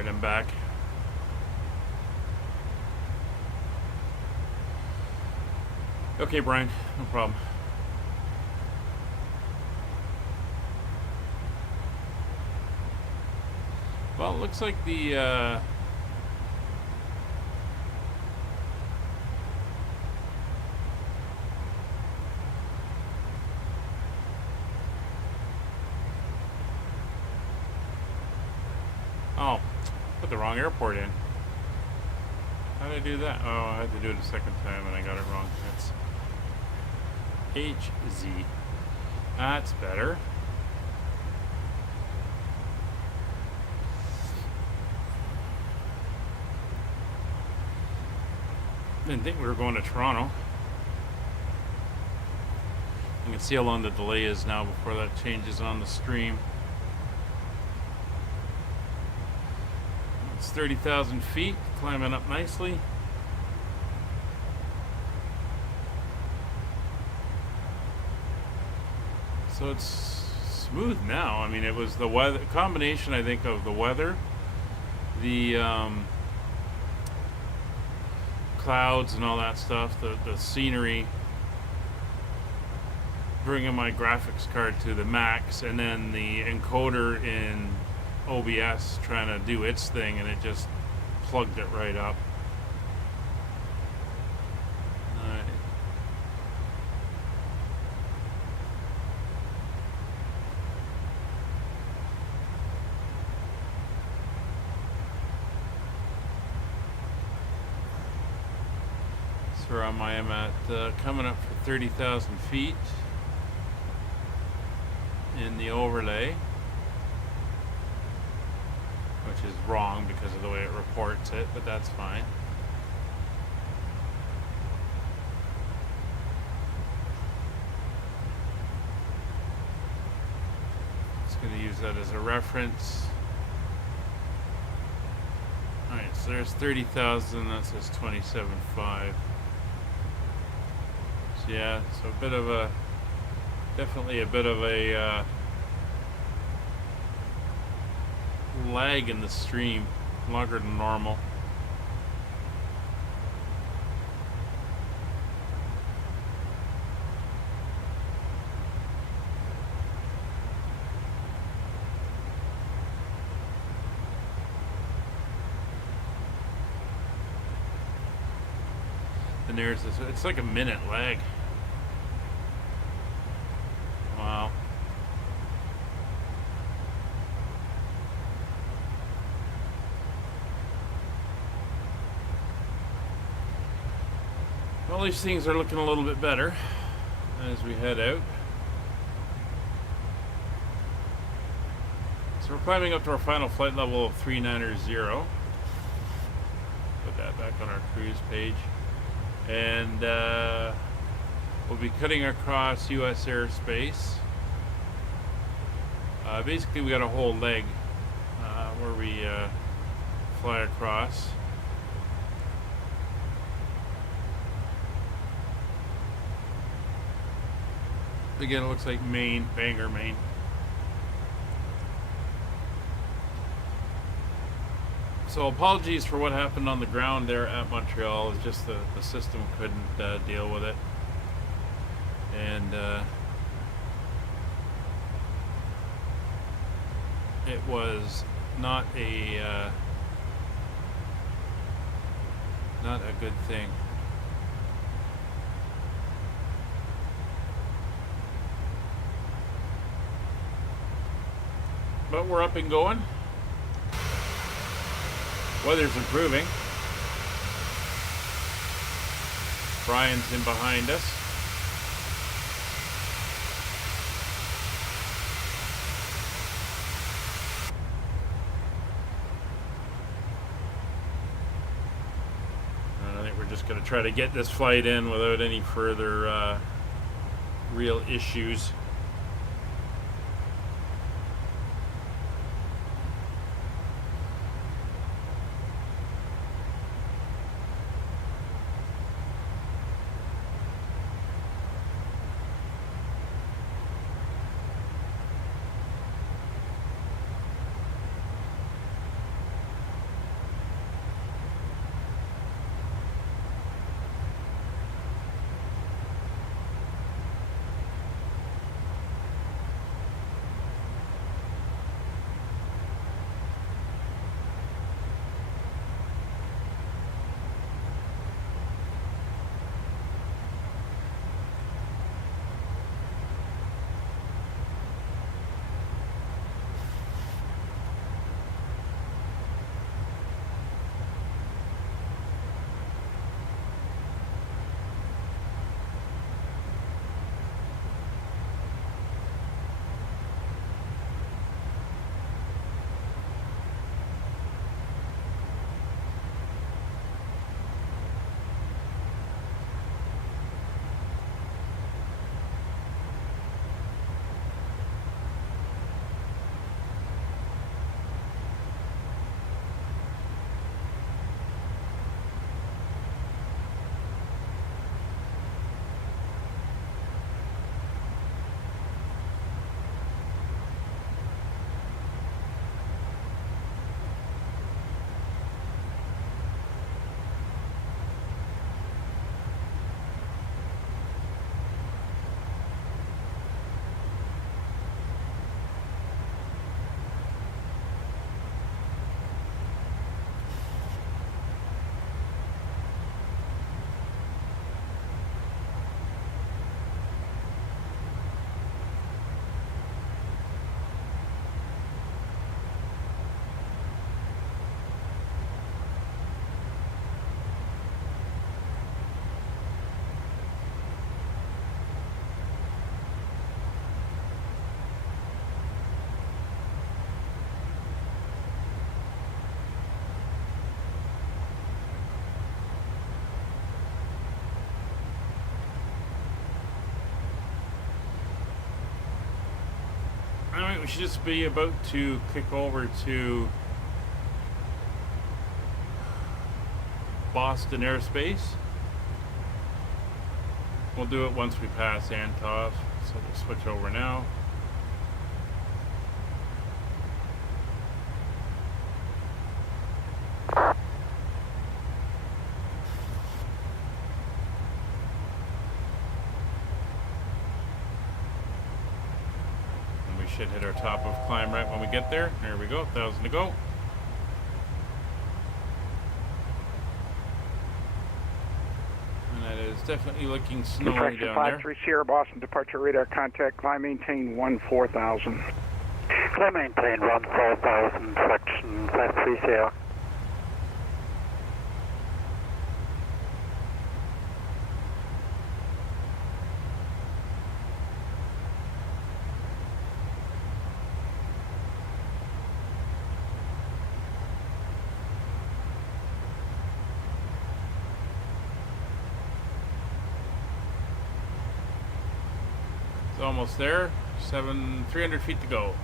Alright, I'm back. Okay, Brian, no problem. Well, it looks like the oh, put the wrong airport in. How did I do that? Oh, I had to do it a second time and I got it wrong. That's HZ. That's better. Didn't think we were going to Toronto. You can see how long the delay is now before that changes on the stream. It's 30,000 feet, climbing up nicely. So it's smooth now. I mean, it was the weather combination, I think, of the weather, the clouds and all that stuff, the scenery, bringing my graphics card to the max, and then the encoder in OBS trying to do its thing, and it just plugged it right up. Where I am at, coming up for 30,000 feet in the overlay, which is wrong because of the way it reports it, but that's fine. Just going to use that as a reference. Alright, so there's 30,000, that says 27.5. Yeah, so a bit of a, definitely a bit of a lag in the stream, longer than normal. And there's this, it's like a minute lag. Wow. Well, these things are looking a little bit better as we head out. So we're climbing up to our final flight level of 390. Put that back on our cruise page. And we'll be cutting across U.S. airspace. Basically, we got a whole leg where we fly across. Again, it looks like Maine, Bangor, Maine. So apologies for what happened on the ground there at Montreal. It's just the system couldn't deal with it. And it was not a good thing. But we're up and going. Weather's improving. Brian's in behind us. And I think we're just going to try to get this flight in without any further real issues. we should just be about to kick over to Boston airspace. We'll do it once we pass Antov, so we'll switch over now. Should hit our top of climb right when we get there. There we go, 1,000 to go. And that is definitely looking snowy down there. 53 Sierra Boston departure radar contact. Climb maintain 14,000. Climb maintain 14,000. Fraction 53 Sierra. Almost there. 300 feet to go.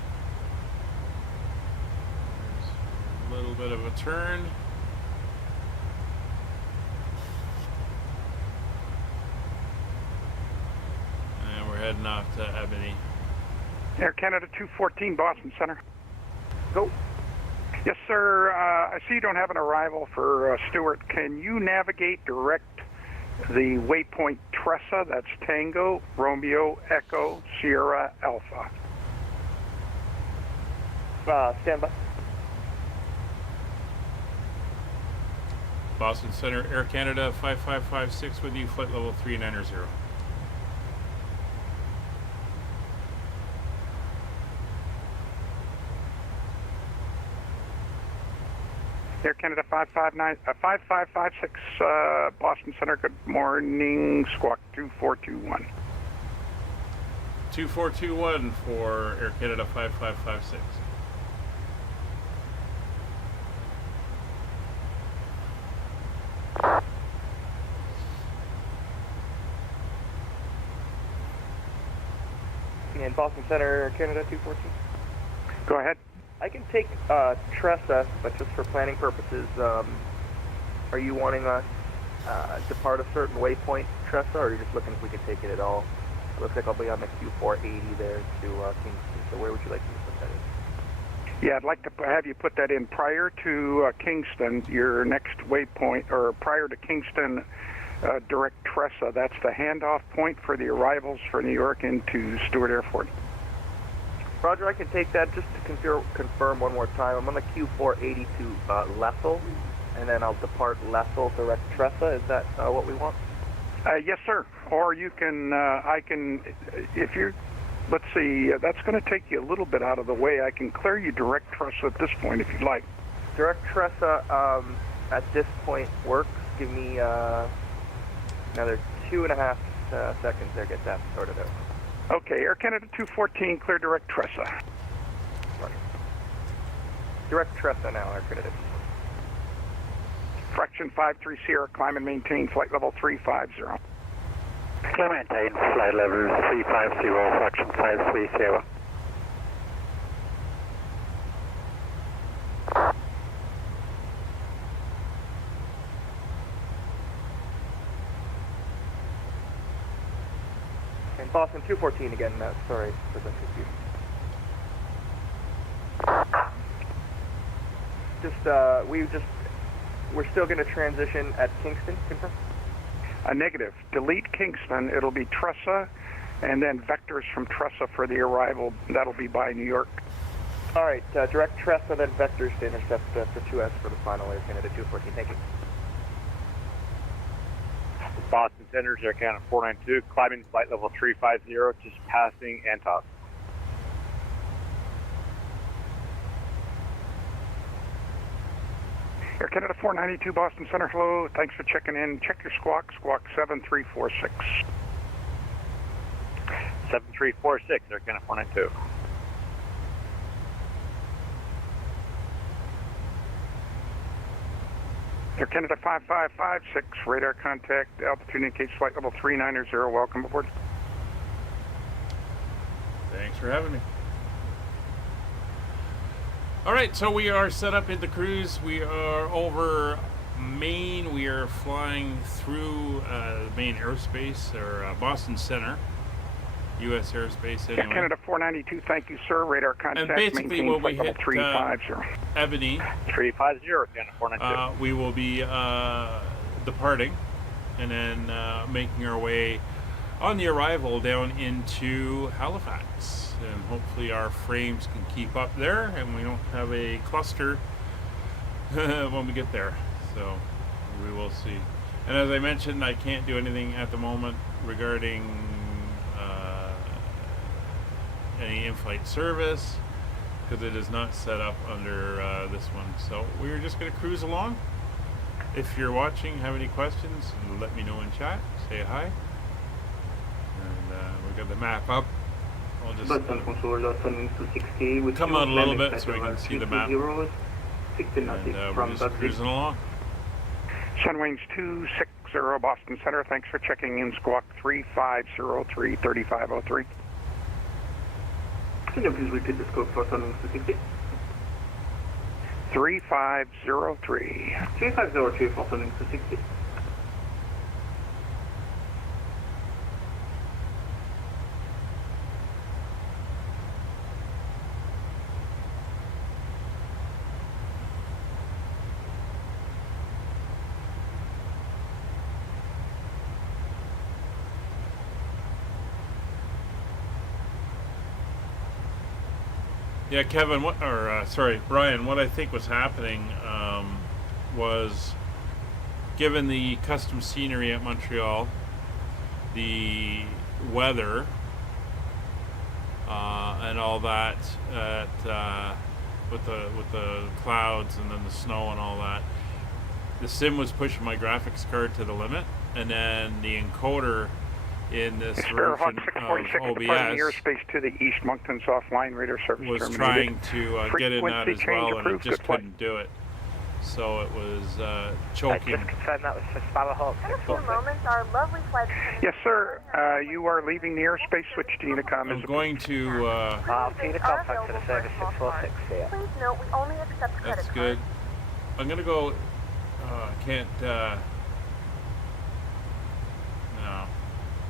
There's a little bit of a turn. And we're heading off to Ebony. Air Canada 214 Boston Center. Go. Yes, sir. I see you don't have an arrival for Stewart. Can you navigate direct the waypoint Tressa? That's Tango, Romeo, Echo, Sierra, Alpha. Stand by. Boston Center, Air Canada 5556 with you, flight level 390. Air Canada 5556, Boston Center, good morning, squawk 2421. 2421 for Air Canada 5556. And Boston Center, Air Canada 214. Go ahead. I can take Tressa, but just for planning purposes, are you wanting us depart a certain waypoint, Tressa, or are you just looking if we can take it at all? It looks like I'll be on the Q480 there to Kingston, so where would you like me to put that in? Yeah, I'd like to have you put that in prior to Kingston, your next waypoint, or prior to Kingston, direct Tressa. That's the handoff point for the arrivals for New York into Stewart Airport. Roger, I can take that just to confirm one more time. I'm on the Q480 to Lessel, and then I'll depart Lessel direct Tressa. Is that what we want? Yes, sir. Or you can, I can, if you're, let's see, that's going to take you a little bit out of the way. I can clear you direct Tressa at this point if you'd like. Direct Tressa at this point works. Give me another 2.5 seconds there, get that sorted out. Okay, Air Canada 214, clear direct Tressa. Right. Direct Tressa now, Air Canada. Fraction 53 Sierra, climb and maintain flight level 350. Climb and maintain flight level 350, fraction 530. And Boston 214 again, sorry for the confusion. We're still going to transition at Kingston, confirm? Negative. Delete Kingston. It'll be Tressa, and then vectors from Tressa for the arrival. That'll be by New York. All right, direct Tressa, then vectors to intercept for 2S for the final Air Canada 214. Thank you. Boston Center, Air Canada 492, climbing flight level 350, just passing Antov. Air Canada 492, Boston Center, hello. Thanks for checking in. Check your squawk, squawk 7346. 7346, Air Canada 492. Air Canada 5556, radar contact, altitude indicates flight level 390, welcome aboard. Thanks for having me. All right, so we are set up in the cruise. We are over Maine. We are flying through Maine airspace, or Boston Center, U.S. airspace anyway. Canada 492, thank you, sir. Radar contact, And basically maintain when we flight hit level 350. Ebony, 350, Canada 492. we will be departing and then making our way on the arrival down into Halifax. And hopefully our frames can keep up there and we don't have a cluster when we get there. So we will see. And as I mentioned, I can't do anything at the moment regarding any in-flight service because it is not set up under this one. So we're just going to cruise along. If you're watching, have any questions, let me know in chat. Say hi. And we got the map up. I'll just come out a little bit so we can see the map. And we're just cruising along. Sunwings 260 Boston Center, thanks for checking in. Squawk 3503 3503. Can you please repeat the scope for Sunwings 260? 3503. 3503 for Sunwings 260. Yeah, Kevin, Brian, what I think was happening was, given the custom scenery at Montreal, the weather, and all that, with the clouds and then the snow and all that, the sim was pushing my graphics card to the limit, and then the encoder in this version of OBS airspace to the east, Moncton's offline radar service was trying to get in that as well, and it just couldn't do it. So it was choking. Just confirm that was for Sparrowhawk. In a few moments, our lovely flight attendant... Yes, sir. You are leaving the airspace. Switch to Unicom. I'm going to... Unicom, thanks for the service 646 here. Please note, we only accept credit That's good. cards. I'm going to go...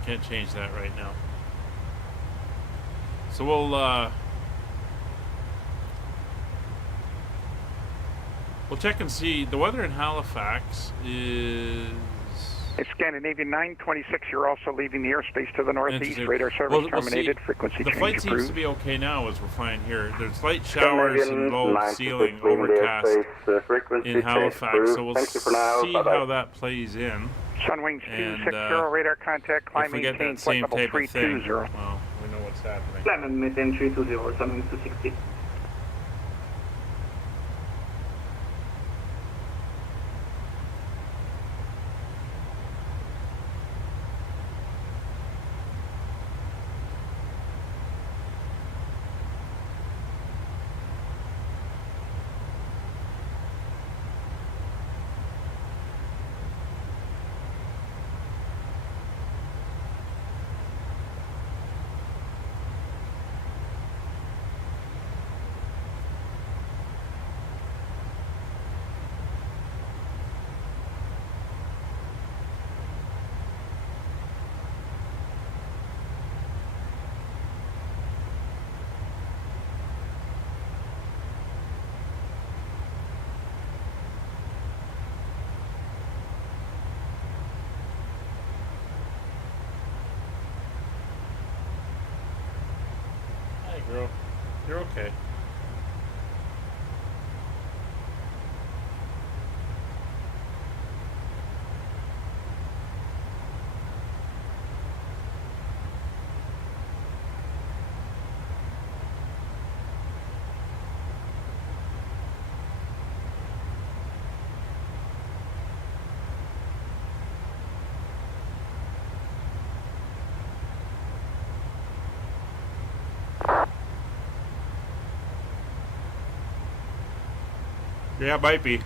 can't change that right now. So we'll check and see. The weather in Halifax is... It's Scandinavian 926. You're also leaving the airspace to the northeast. Radar service terminated. Frequency the change flight approved. seems to be okay now as we're flying here. There's light showers and low ceiling, overcast in Halifax. So we'll see how that plays in. Sunwings 260, radar contact, climb maintain, maintain, flight level 320. Well, we know what's happening. Climb maintain 320, Sunwings 260. Girl, you're okay. Yeah, it might be.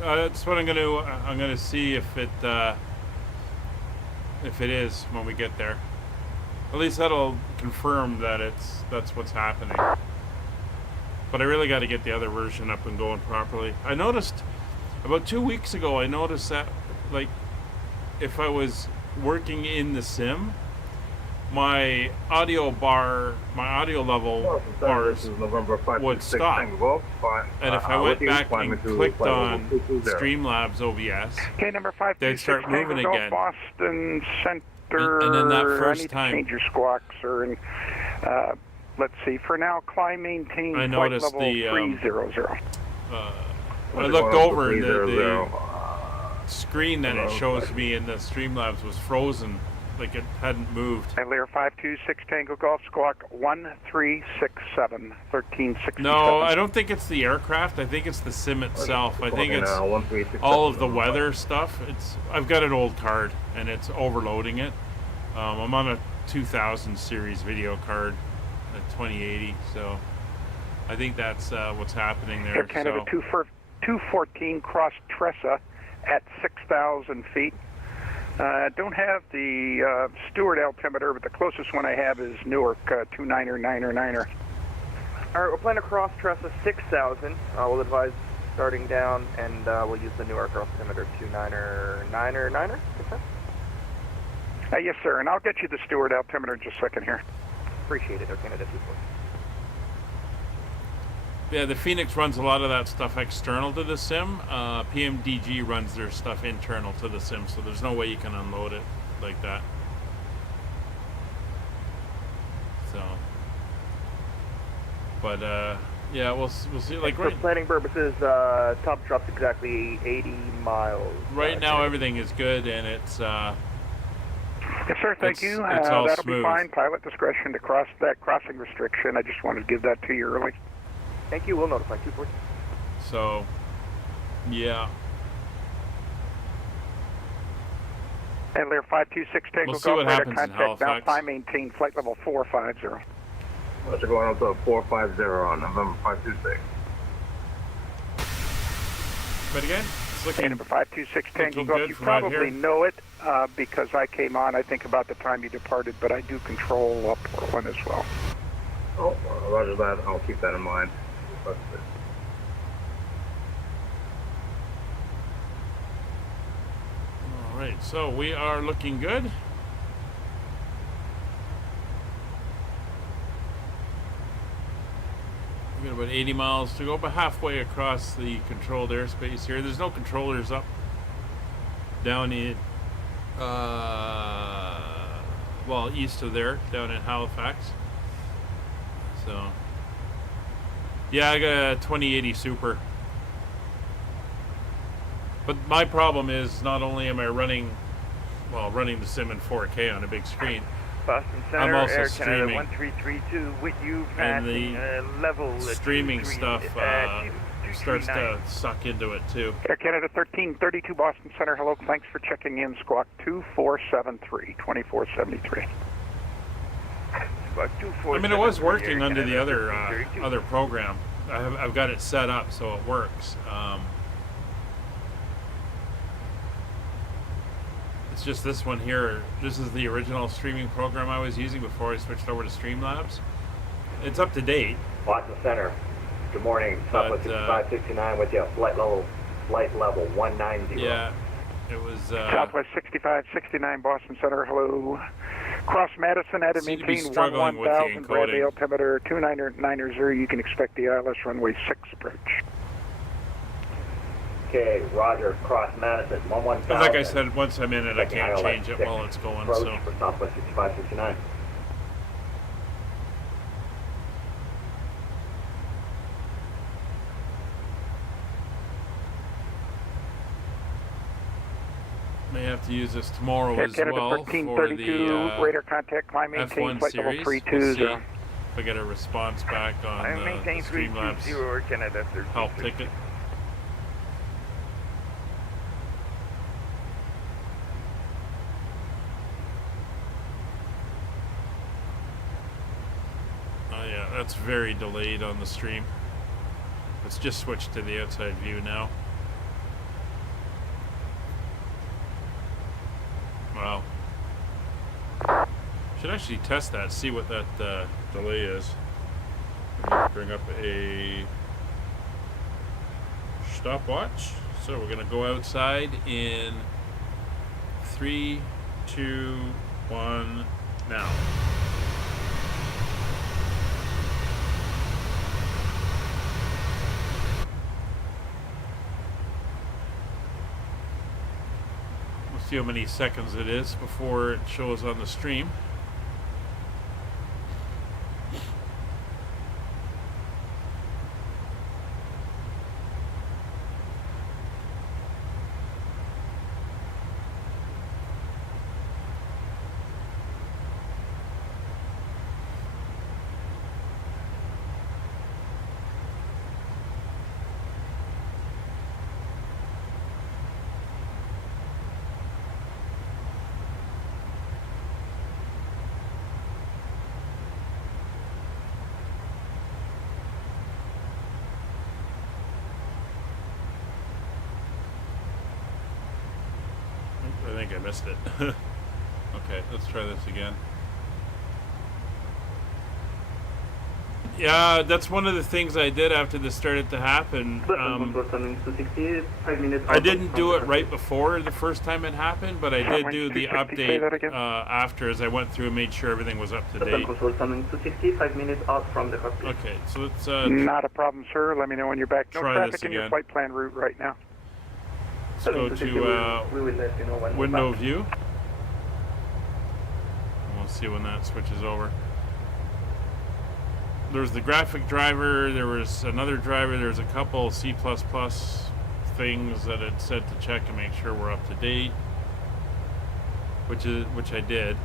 That's what I'm gonna see if it is when we get there. At least that'll confirm that that's what's happening. But I really got to get the other version up and going properly. I noticed about 2 weeks ago, I noticed that like if I was working in the sim, my audio level bars would stop. And if I went back and clicked on Streamlabs OBS, Okay, number 526 they'd start moving Tango Golf, again. Boston Center. And then that I first need time- to change your squawk, sir. And, let's see. For now, climb, maintain, I flight noticed level the, 300. I looked over and the screen that it shows me in the Streamlabs was frozen, like it hadn't moved. Lear 526 Tango Golf, squawk 1367, 1367. No, I don't think it's the aircraft. I think it's the sim itself. I think it's all of the weather stuff. I've got an old card and it's overloading it. I'm on a 2000 series video card, a 2080, so I think that's what's happening there. Air Canada 214 cross Tressa at 6,000 feet. Don't have the Stewart altimeter, but the closest one I have is Newark, 299er. All right, we're planning to cross Tressa 6,000. We'll advise starting down, and we'll use the Newark altimeter 299er. Yes, sir, and I'll get you the Stewart altimeter in just a second here. Appreciate it, Air Canada 214. Yeah, the Phoenix runs a lot of that stuff external to the sim. PMDG runs their stuff internal to the sim, so there's no way you can unload it like that. So, but yeah, we'll see. Like for planning purposes, top drop's exactly 80 miles. Right now, everything is good, and it's. Yes, sir. Thank you. It's all that'll smooth. be fine. Pilot discretion to cross that crossing restriction. I just wanted to give that to you early. Thank you. We'll notify 214. So, yeah. And Lear 526 Tango We'll see what Golf, radar happens in contact, now Halifax. climb, maintain flight level 450. We're going up to 450 on November 526. But again, it's looking. Number 526 Tango looking Golf, good you from out probably here. know it because I came on, I think, about the time you departed, but I do control Portland as well. Oh, roger that. I'll keep that in mind. All right, so we are looking good. We got about 80 miles to go, but halfway across the controlled airspace here. There's no controllers up down in, well, east of there, down in Halifax. So, yeah, I got a 2080 Super. But my problem is not only am I running the sim in 4K on a big screen, Boston I'm Center, also Air Canada streaming. 1332 with you, And passing the level streaming 23, stuff starts 239. to suck into it too. Air Canada 1332 Boston Center, hello, thanks for checking in, squawk 2473, 2473. Squawk I mean, it was 2473, working Air under the Canada other 1332. other program. I've got it set up so it works. It's just this one here. This is the original streaming program I was using before I switched over to Streamlabs. It's up to date. Boston Center. Good morning. Southwest 6569 with you. Flight level 190. Yeah, it was. Southwest 6569 Boston Center, hello. Cross Madison, at and Seem to be maintain struggling with the 1000, Bradley encoding. altimeter 290. You can expect the ILS runway 6 approach. Okay, roger. Cross Madison, 11000. But like I said, once I'm in it, I Checking can't ILS change it 6. while it's going. Approach So. for Southwest 6569. May have to use this tomorrow Air as Canada well for 1332, the radar contact, climb, maintain F1 flight level series. 320. We'll see if I get a response back on I the maintain Streamlabs 320, Air Canada 1332. help ticket. Oh yeah, that's very delayed on the stream. Let's just switch to the outside view now. Wow. Should actually test that, see what that delay is. bring up a stopwatch. So we're gonna go outside in 3, 2, 1, now. We'll see how many seconds it is before it shows on the stream. I think I missed it. Okay, let's try this again. Yeah, that's one of the things I did after this started to happen. I didn't do it right before the first time it happened, but I did do the update after, as I went through and made sure everything was up to date. 5 minutes out from the cockpit. Okay, so let's not a problem, sir. Let me know when you're back. No try traffic this in your again. flight plan route right now. Let's go to we will let you know when window we're back. view. We'll see when that switches over. There's the graphic driver, there was another driver, there's a couple C++ things that it said to check and make sure we're up to date, which I did.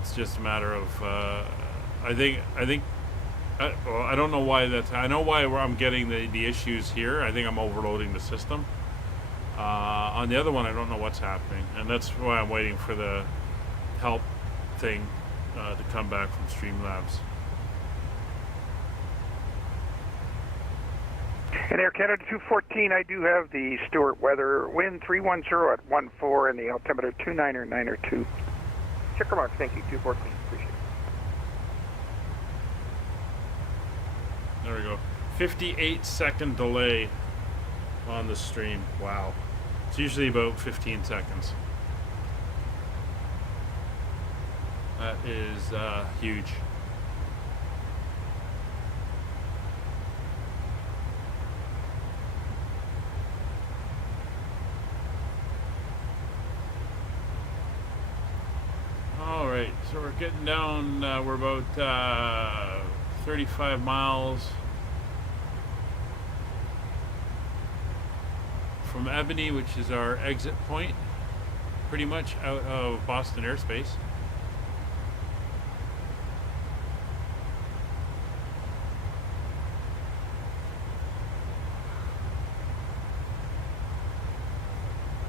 It's just a matter of I think well, I don't know why that's. I know why I'm getting the issues here. I think I'm overloading the system. On the other one, I don't know what's happening, and that's why I'm waiting for the help thing to come back from Streamlabs. In Air Canada 214, I do have the Stewart weather, wind 310 at 14, and the altimeter 29902. Checker mark, thank you, 214, appreciate it. There we go. 58-second delay on the stream. Wow. It's usually about 15 seconds. That is huge. Alright, so we're getting down, we're about 35 miles from Ebony, which is our exit point, pretty much out of Boston airspace.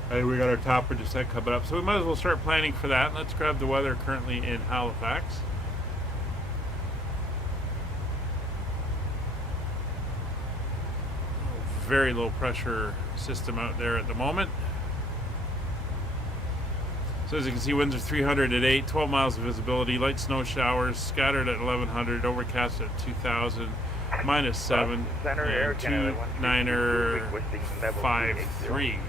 And we got our temperature set coming up, so we might as well start planning for that. Let's grab the weather currently in Halifax. Very low pressure system out there at the moment. So as you can see, winds are 300 at 8, 12 miles of visibility, light snow showers, scattered at 1100, overcast at 2000, -7, and 2953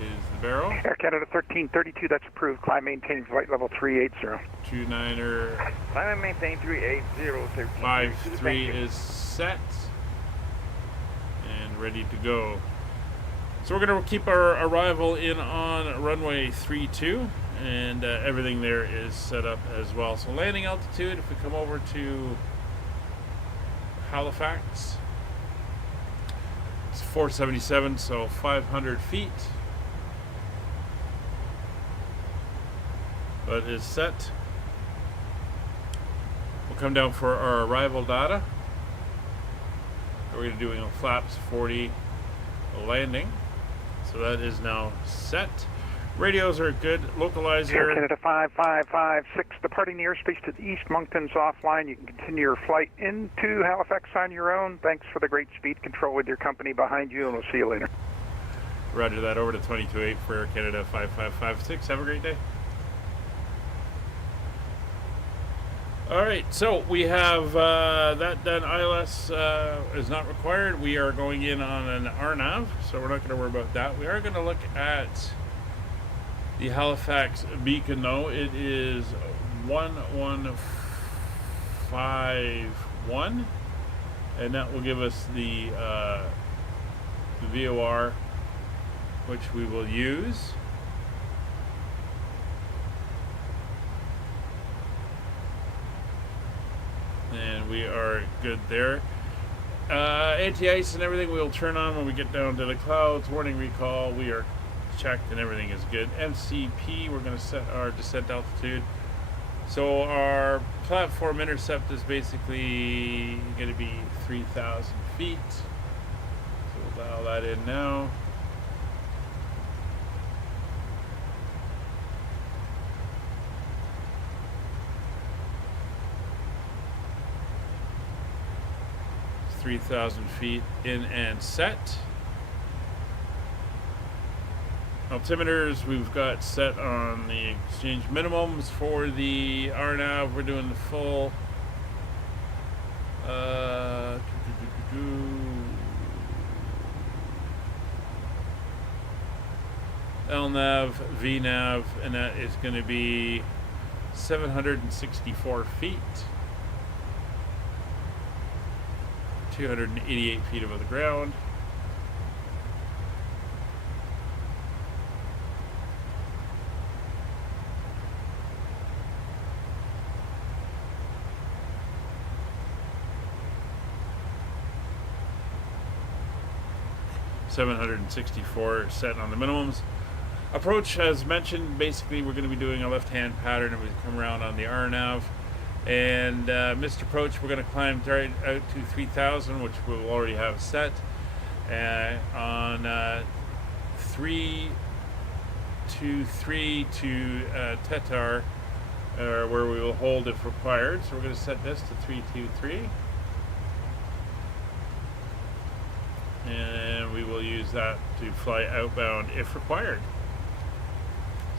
is the barrel. Air Canada 1332, that's approved. Climb maintaining flight level 380. 29er. Climb maintain 380, 53 is set and ready to go. So we're going to keep our arrival in on runway 32, and everything there is set up as well. So landing altitude, if we come over to Halifax, it's 477, so 500 feet. But it's set. We'll come down for our arrival data. We're going to be doing a flaps 40 landing. So that is now set. Radios are good. Localizer. Air Canada 5556, departing the airspace to the east. Moncton's offline. You can continue your flight into Halifax on your own. Thanks for the great speed control with your company behind you, and we'll see you later. Roger that. Over to 22.8 for Air Canada 5556. Have a great day. All right, so we have that done. ILS is not required. We are going in on an RNAV, so we're not going to worry about that. We are going to look at the Halifax beacon, though. It is 1151, and that will give us the VOR, which we will use. And we are good there. Anti-ice and everything we'll turn on when we get down to the clouds. Warning recall, we are checked and everything is good. MCP, we're going to set our descent altitude. So our platform intercept is basically going to be 3,000 feet. So we'll dial that in now. It's 3,000 feet in and set. Altimeters we've got set on the exchange minimums for the RNAV. We're doing the full LNAV, VNAV, and that is going to be 764 feet, 288 feet above the ground. $764 set on the minimums. Approach, as mentioned, basically we're going to be doing a left-hand pattern and we come around on the RNAV. And missed approach, we're going to climb right out to 3,000, which we'll already have set. On 323 to Tetar, where we will hold if required. So we're going to set this to 323. And we will use that to fly outbound if required.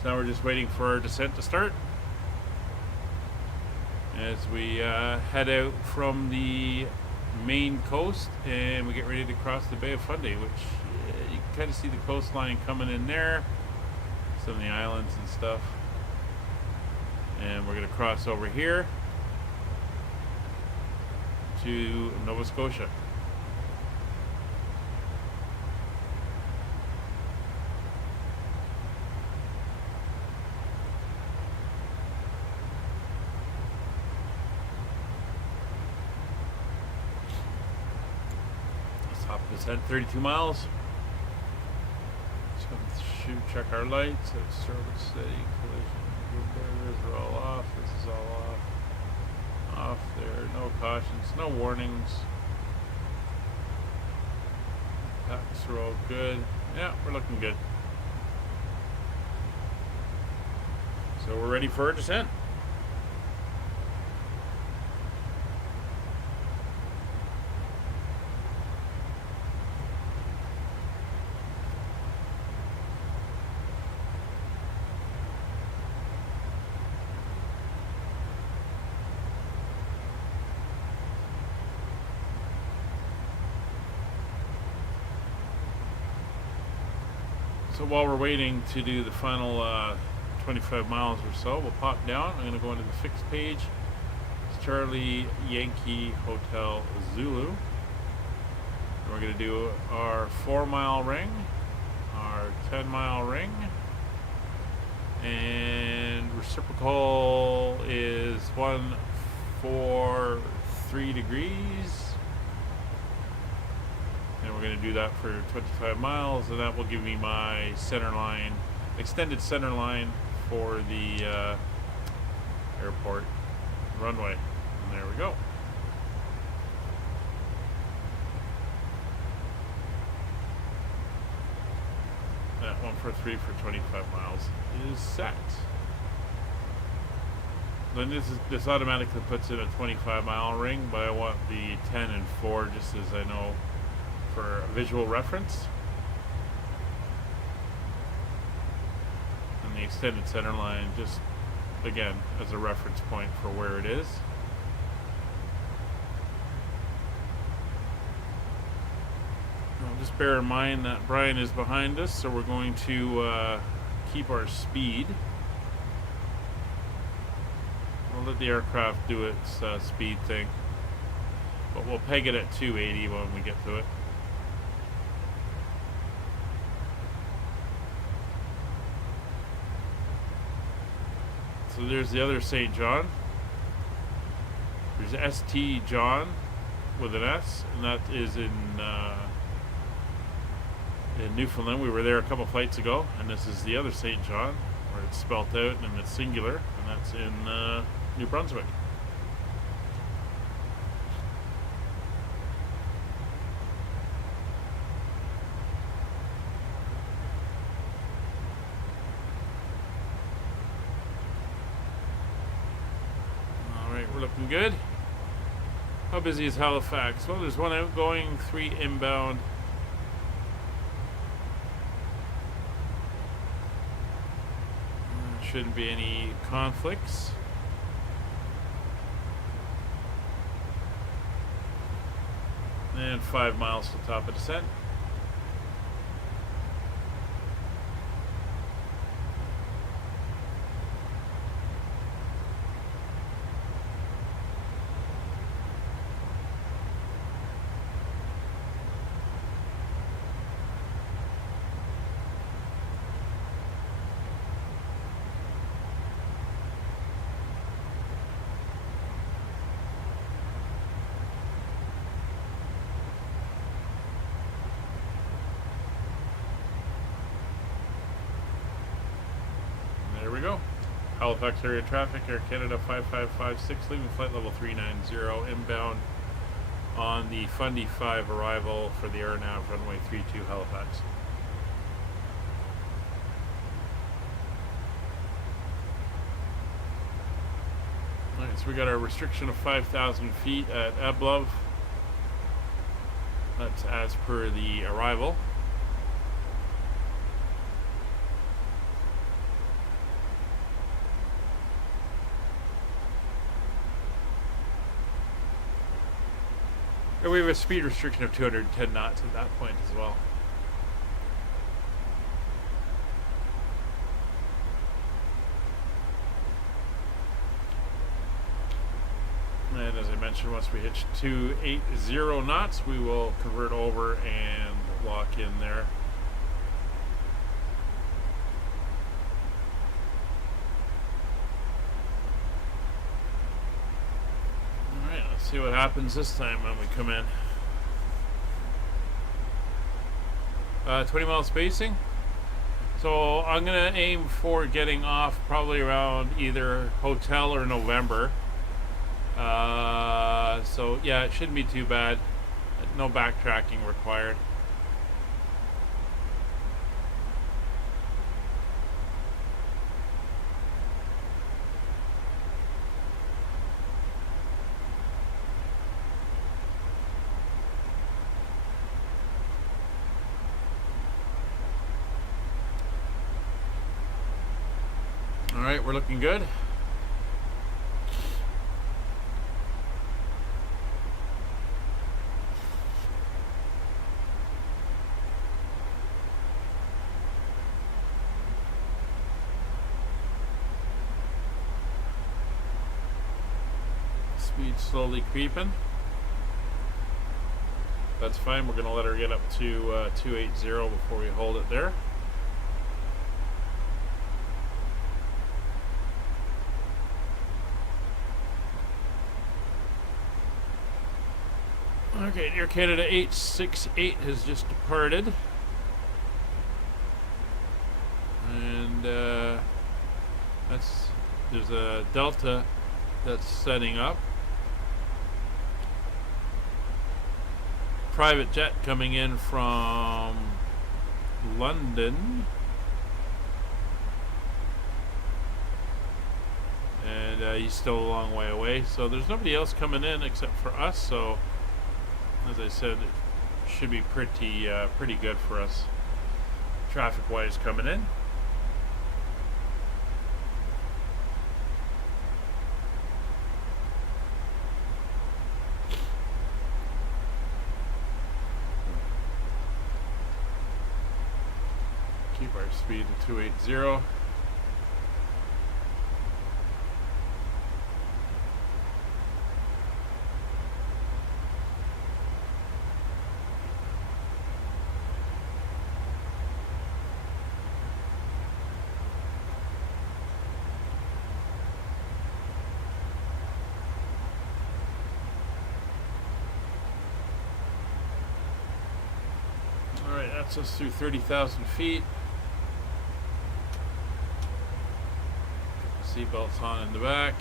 So now we're just waiting for our descent to start as we head out from the main coast and we get ready to cross the Bay of Fundy, which you can kind of see the coastline coming in there, some of the islands and stuff. And we're going to cross over here to Nova Scotia. At 32 miles. So check our lights. It's starboard steady. Collision. Good barriers are all off. This is all off. Off there. No cautions. No warnings. Packs are all good. Yeah, we're looking good. So we're ready for our descent. So while we're waiting to do the final 25 miles or so, we'll pop down. I'm going to go into the fixed page. It's Charlie Yankee Hotel Zulu. And we're going to do our 4-mile ring, our 10-mile ring, and reciprocal is 143 degrees. And we're going to do that for 25 miles, and that will give me my center line, extended center line for the airport runway. And there we go. That 143 for 25 miles is set. Then this automatically puts in a 25-mile ring, but I want the 10 and 4 just as I know for a visual reference. And the extended center line just again as a reference point for where it is. just bear in mind that Brian is behind us, so we're going to keep our speed. We'll let the aircraft do its speed thing, but we'll peg it at 280 when we get to it. So there's the other St. John. There's ST John with an S, and that is in Newfoundland. We were there a couple flights ago, and this is the other St. John, where it's spelt out and it's singular, and that's in New Brunswick. Alright, we're looking good. How busy is Halifax? Well, there's one outgoing, 3 inbound. Shouldn't be any conflicts. And 5 miles to top of descent. There we go. Halifax area traffic, Air Canada 5556, leaving flight level 390, inbound on the Fundy 5 arrival for the AirNav runway 32 Halifax. Alright, so we got our restriction of 5,000 feet at Ablov. That's as per the arrival. We have a speed restriction of 210 knots at that point as well. And as I mentioned, once we hit 280 knots, we will convert over and lock in there. See what happens this time when we come in. 20 mile spacing. So I'm gonna aim for getting off probably around either hotel or November. So yeah, it shouldn't be too bad. No backtracking required. Alright, we're looking good. Speed slowly creeping. That's fine. We're going to let her get up to 280 before we hold it there. Okay, Air Canada 868 has just departed. And there's a Delta that's setting up. Private jet coming in from London. And he's still a long way away. So there's nobody else coming in except for us. So as I said, it should be pretty good for us traffic-wise coming in. our speed to 280. Alright, that's us through 30,000 feet. Seatbelts on in the back.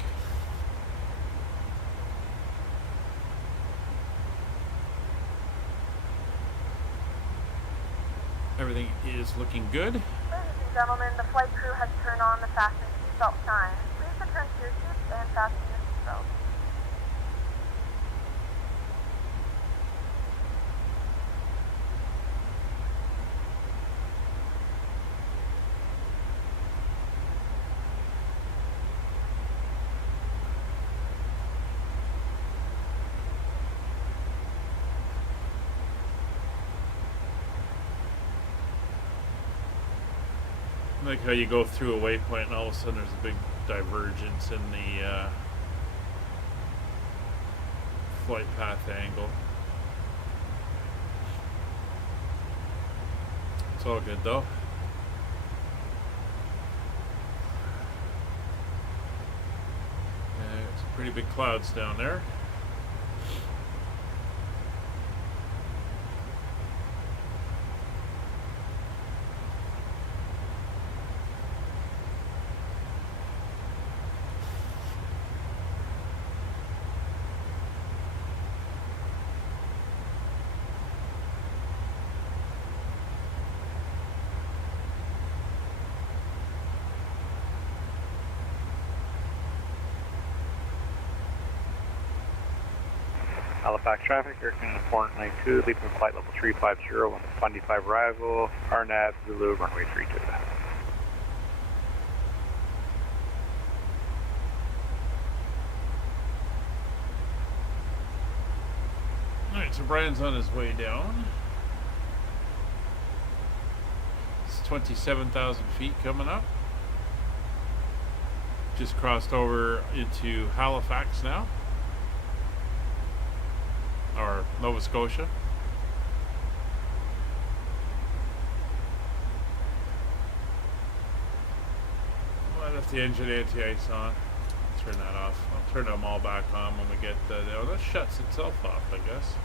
Everything is looking good. Ladies and gentlemen, the flight crew has turned on the fasten seatbelt sign. Please return to your seats and fasten your seatbelt. Like how you go through a waypoint and all of a sudden there's a big divergence in the flight path angle. It's all good though. There's pretty big clouds down there. Halifax traffic, Air Canada 492, leaving flight level 350 on the 25 arrival, RNAV Zulu, runway 32. Alright, so Brian's on his way down. It's 27,000 feet coming up. Just crossed over into Halifax now. Or Nova Scotia. Well, I left the engine anti-ice on. I'll turn that off. I'll turn them all back on when we get oh, that shuts itself off, I guess.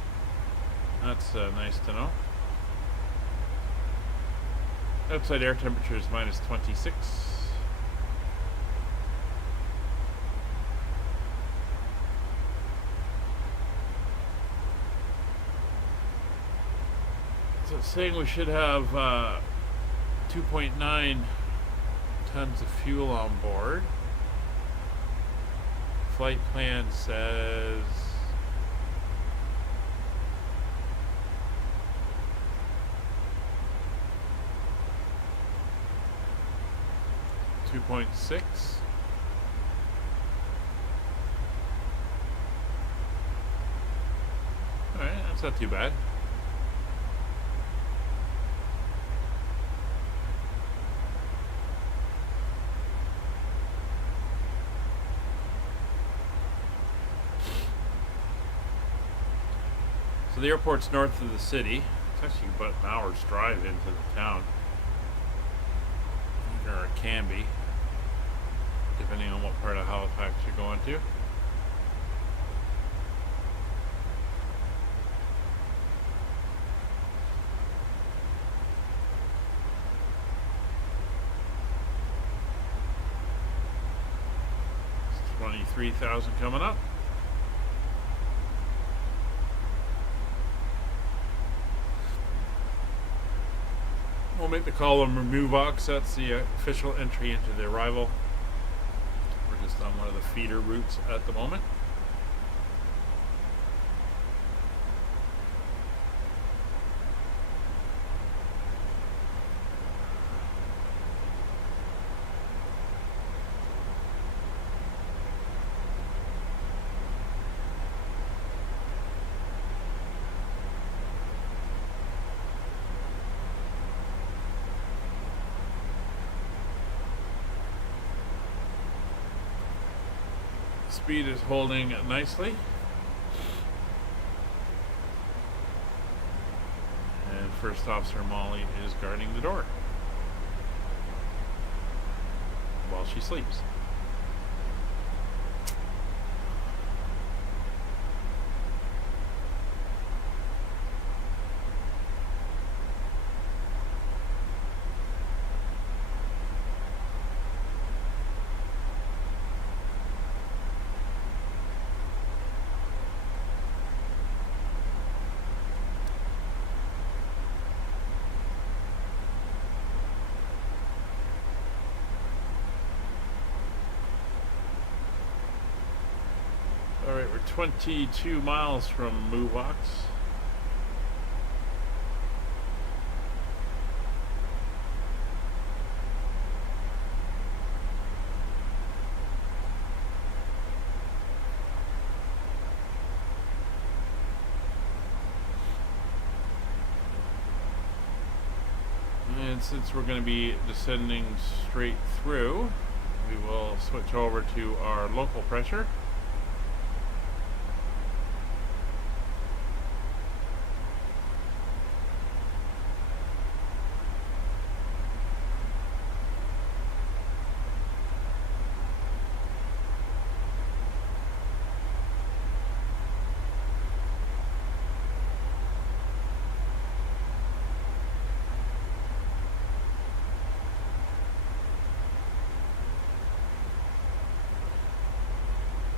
That's nice to know. Outside air temperature is minus 26. So it's saying we should have 2.9 tons of fuel on board. Flight plan says 2.6. Alright, that's not too bad. So the airport's north of the city. It's actually about an hour's drive into the town. Or it can be, depending on what part of Halifax you're going to. It's 23,000 coming up. We'll make the call and remove aux. That's the official entry into the arrival. We're just on one of the feeder routes at the moment. Speed is holding nicely. And First Officer Molly is guarding the door while she sleeps. Alright, we're 22 miles from Movox. And since we're going to be descending straight through, we will switch over to our local pressure.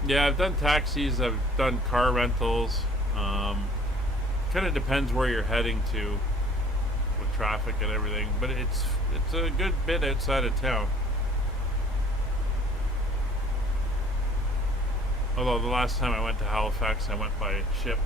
Yeah, I've done taxis, I've done car rentals. Kind of depends where you're heading to with traffic and everything, but it's a good bit outside of town. Although the last time I went to Halifax, I went by ship.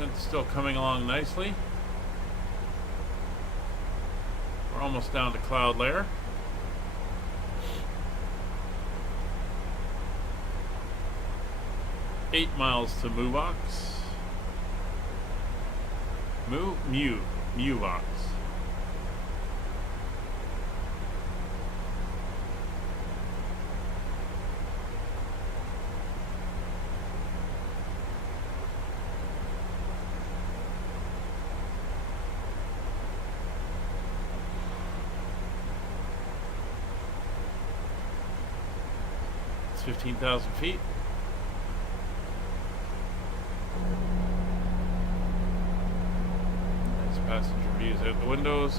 It's still coming along nicely. We're almost down to cloud layer. Eight miles to Movox. Movox. It's 15,000 feet. Nice passenger views out the windows.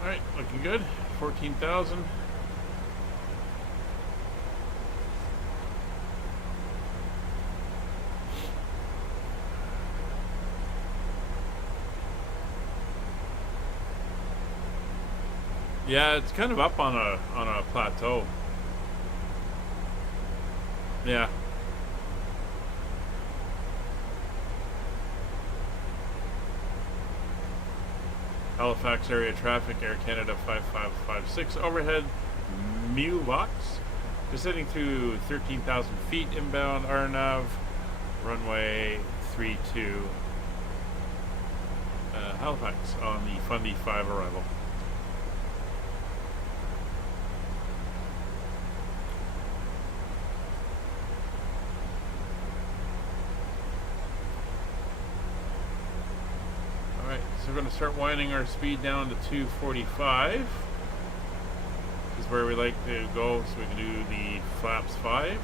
Alright, looking good. 14,000. Yeah, it's kind of up on a plateau. Yeah. Halifax area traffic, Air Canada 5556 overhead, Movox. Descending through 13,000 feet inbound RNAV, runway 32, Halifax on the Fundy 5 arrival. So we're going to start winding our speed down to 245. This is where we like to go, so we can do the flaps 5.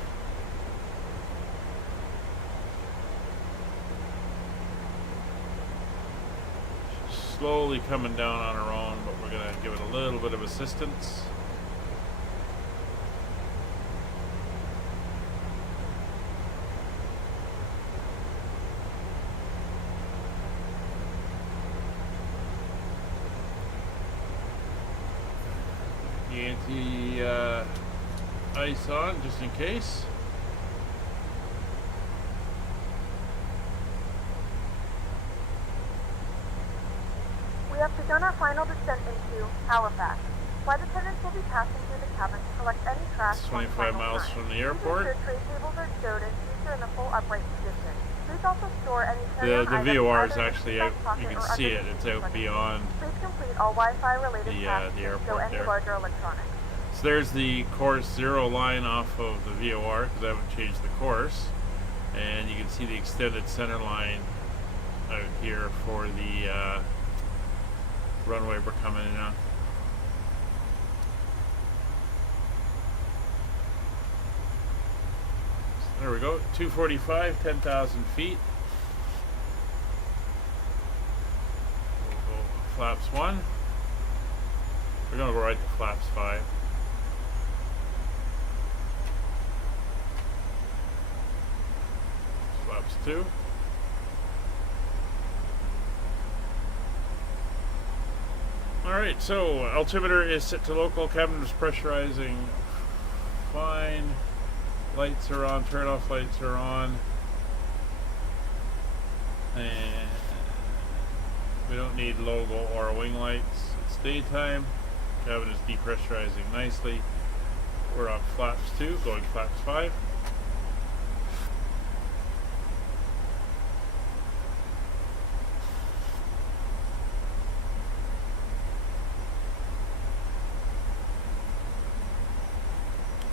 slowly coming down on our own, but we're going to give it a little bit of assistance. Ice on just in case. We have begun our final descent into Halifax. Flight attendants will be passing through the cabin to collect any trash. It's 25 miles from the airport. Please ensure tray tables are stowed and seats are in a full upright position. Please also store any The carry-on VOR is items actually either out. in the You pocket can or see it. underneath It's the out luggage. beyond Please complete all Wi-Fi related the tasks. airport Stow any there. larger electronics. So there's the course 0 line off of the VOR because I haven't changed the course, and you can see the extended center line out here for the runway we're coming in on. There we go, 245, 10,000 feet. We'll go flaps 1. We're going to go right to flaps 5. Flaps 2. Alright, so altimeter is set to local, cabin is pressurizing fine. Lights are on, turn-off lights are on. And we don't need logo or wing lights. It's daytime. Cabin is depressurizing nicely. We're on flaps 2, going flaps 5.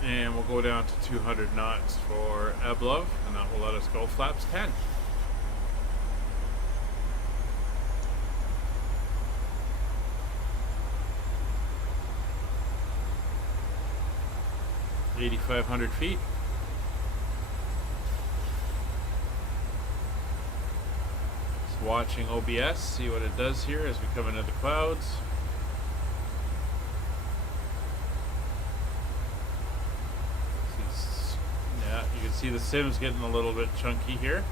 And we'll go down to 200 knots for Ablov, and that will let us go flaps 10. $8,500 feet. Just watching OBS, see what it does here as we come into the clouds. Yeah, you can see the sim's getting a little bit chunky here.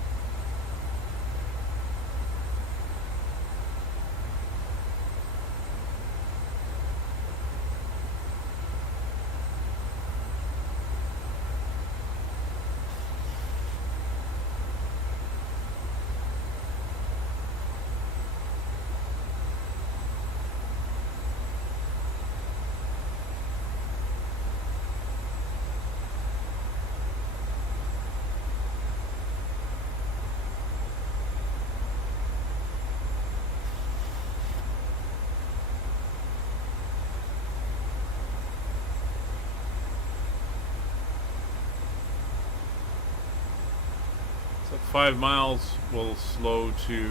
So 5 miles will slow to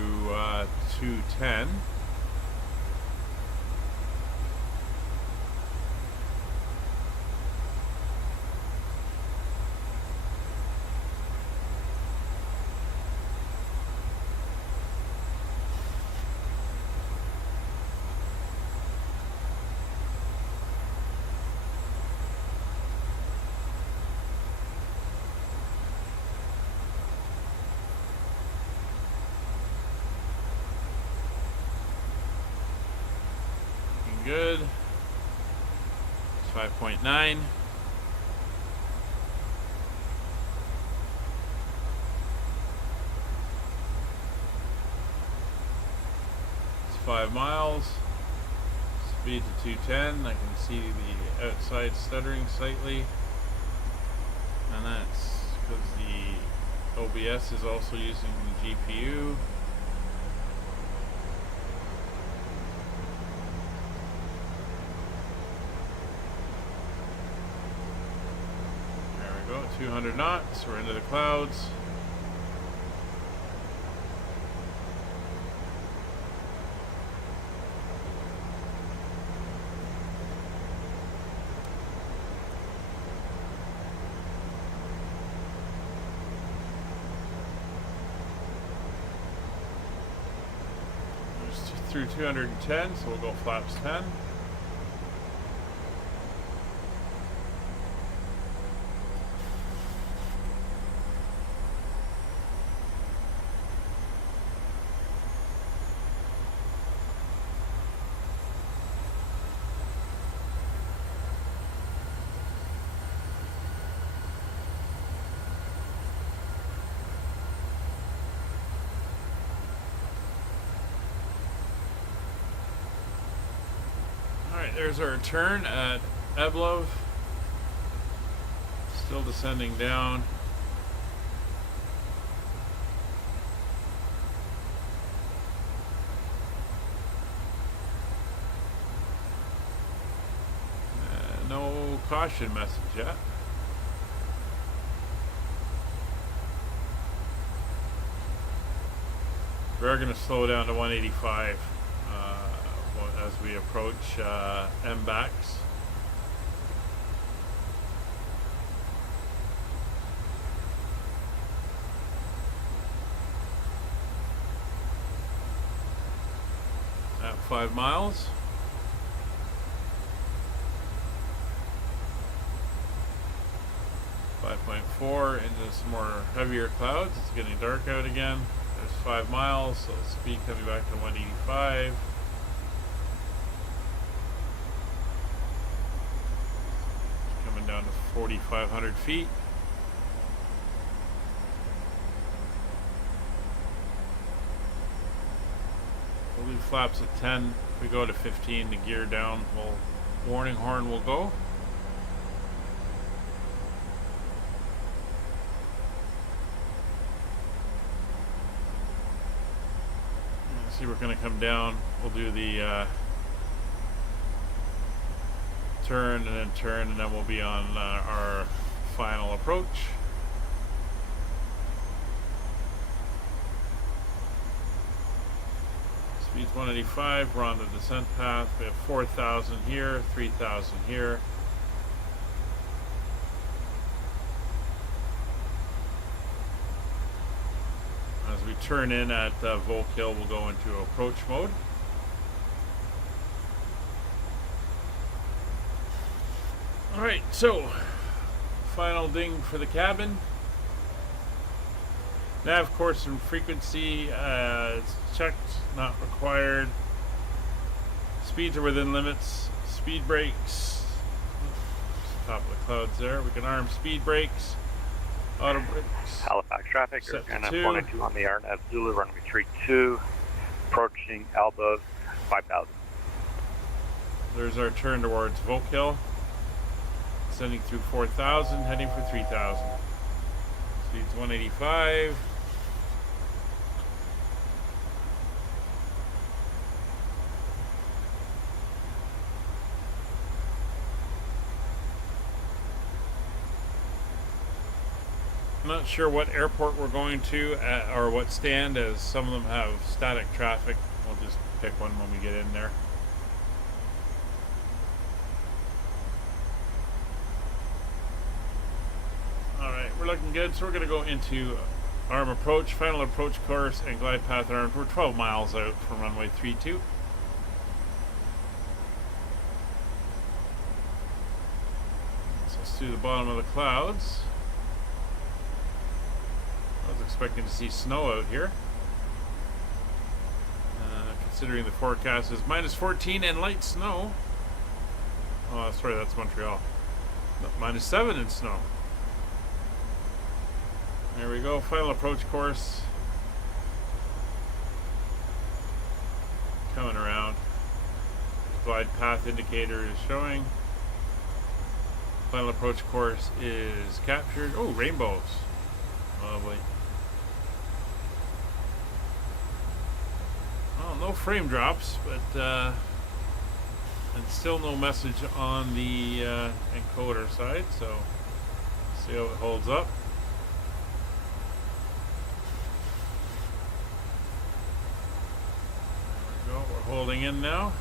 210. Good. It's 5.9. It's 5 miles. Speed to 210. I can see the outside stuttering slightly. And that's because the OBS is also using the GPU. There we go, 200 knots, we're into the clouds. There's through 210, so we'll go flaps 10. Alright, there's our turn at Eblov. Still descending down. No caution message yet. We're going to slow down to 185 as we approach embacks. At 5 miles. .4 into some more heavier clouds. It's getting dark out again. There's 5 miles, so speed coming back to 185. Coming down to 4,500 feet. We'll leave flaps at 10. If we go to 15, the gear down, warning horn will go. See, we're going to come down. We'll do the turn and then we'll be on our final approach. Speed's 185. We're on the descent path. We have 4,000 here, 3,000 here. As we turn in at Volk Hill, we'll go into approach mode. Alright, so final ding for the cabin. Nav course and frequency, it's checked, not required. Speeds are within limits. Speed brakes. Top of the clouds there. We can arm speed brakes. Auto brakes. Halifax traffic, you're going to 492 on the RNAV Zulu, runway 32, approaching Alba 5,000. There's our turn towards Volk Hill. Sending through 4,000, heading for 3,000. Speed's 185. I'm not sure what airport we're going to or what stand, as some of them have static traffic. We'll just pick one when we get in there. Alright, we're looking good, so we're going to go into arm approach, final approach course, and glide path armed. We're 12 miles out from runway 32. So let's do the bottom of the clouds. I was expecting to see snow out here. Considering the forecast is minus 14 and light snow. Oh, sorry, that's Montreal. No, minus 7 in snow. There we go, final approach course. Coming around. Glide path indicator is showing. Final approach course is captured. Oh, rainbows. Lovely. Well, no frame drops, but and still no message on the encoder side, so see how it holds up. There we go, we're holding in now,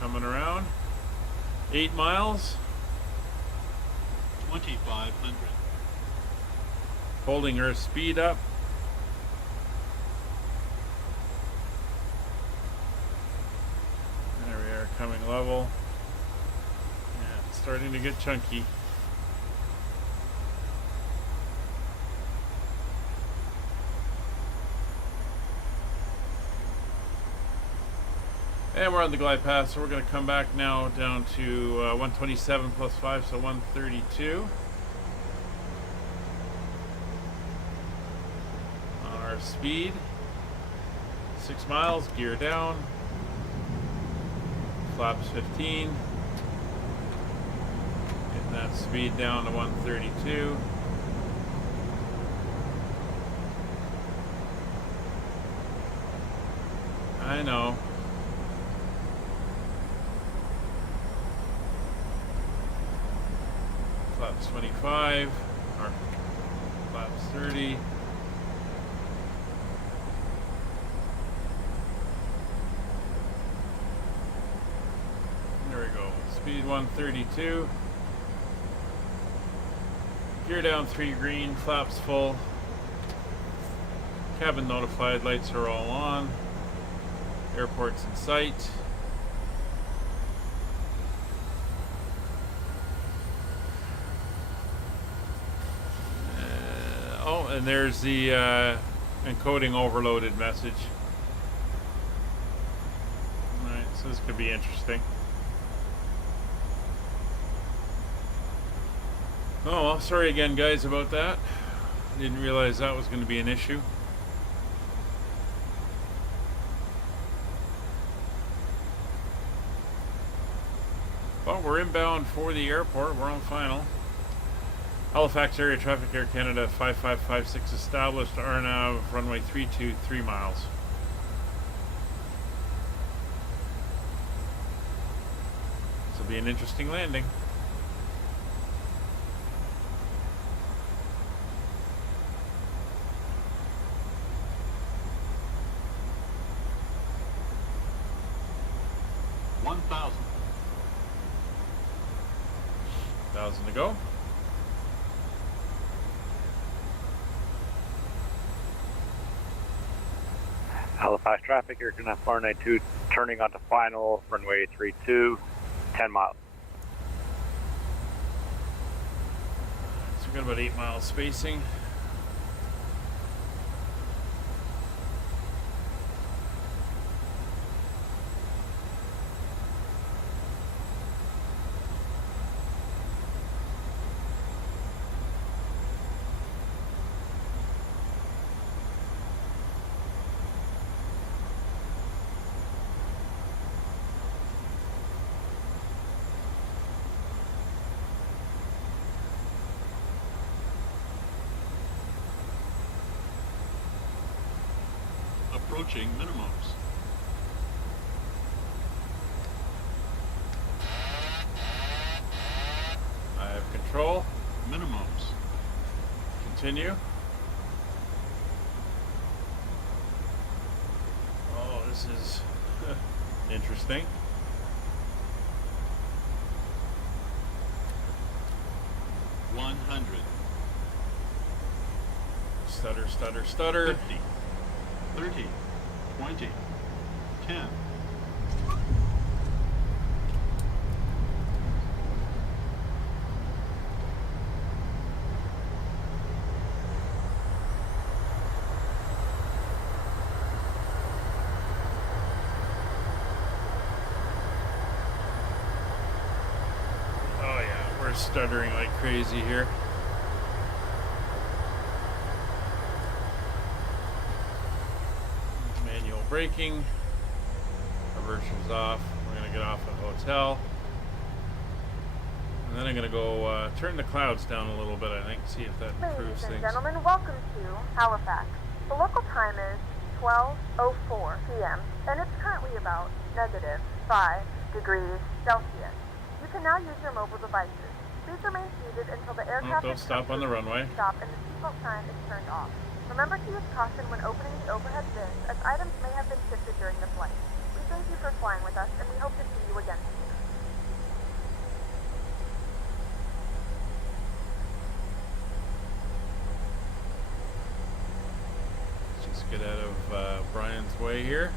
coming around. 8 miles. 2,500. Holding our speed up. coming level. Yeah, it's starting to get chunky. And we're on the glide path, so we're going to come back now down to 127 plus 5, so 132. On our speed. 6 miles, gear down. Flaps 15. Getting that speed down to 132. I know. Flaps 25, or flaps 30. There we go. Speed 132. Gear down 3 green, flaps full. Cabin notified, lights are all on. Airport's in sight. And there's the encoding overloaded message. Alright, so this could be interesting. Oh well, sorry again guys about that. Didn't realize that was going to be an issue. But we're inbound for the airport. We're on final. Halifax area traffic, Air Canada 5556 established, RNAV runway 32, 3 miles. This will be an interesting landing. $1,000 to go. Halifax traffic, Air Canada 492, turning onto final, runway 32, 10 miles. So we've got about 8 miles spacing. Approaching minimums. I have control. Minimums. Continue. Oh, this is interesting. Stutter, stutter, stutter. 50, 30, 20, 10. Oh yeah, we're stuttering like crazy here. Manual braking. Reverser's off. We're going to get off at hotel. And then I'm going to go turn the clouds down a little bit, I think, see if that improves Ladies and things. gentlemen, welcome to Halifax. The local time is 12:04 p.m. and it's currently about -5 degrees Celsius. You can now use your mobile devices. Please remain seated until the aircraft Don't stop on the runway. stop and the seatbelt sign is turned off. Remember to use caution when opening the overhead bins, as items may have been shifted during the flight. We thank you for flying with us, and we hope to see you again soon. Let's just get out of Brian's way here.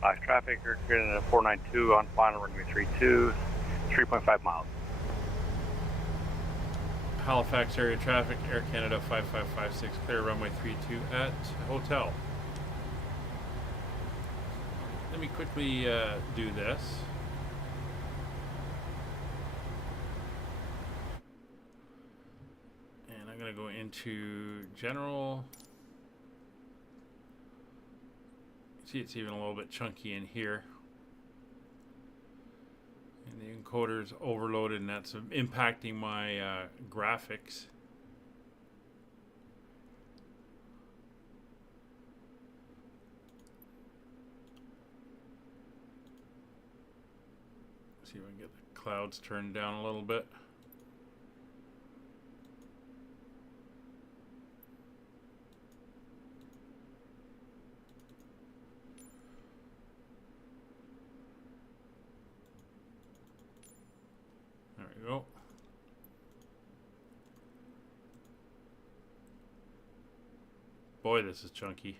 Halifax traffic, you're getting a 492 on final runway 32, 3.5 miles. Halifax area traffic, Air Canada 5556, clear runway 32 at hotel. Let me quickly do this. And I'm going to go into general. See, it's even a little bit chunky in here. And the encoder's overloaded, and that's impacting my graphics. See if I can get the clouds turned down a little bit. There we go. Boy, this is chunky.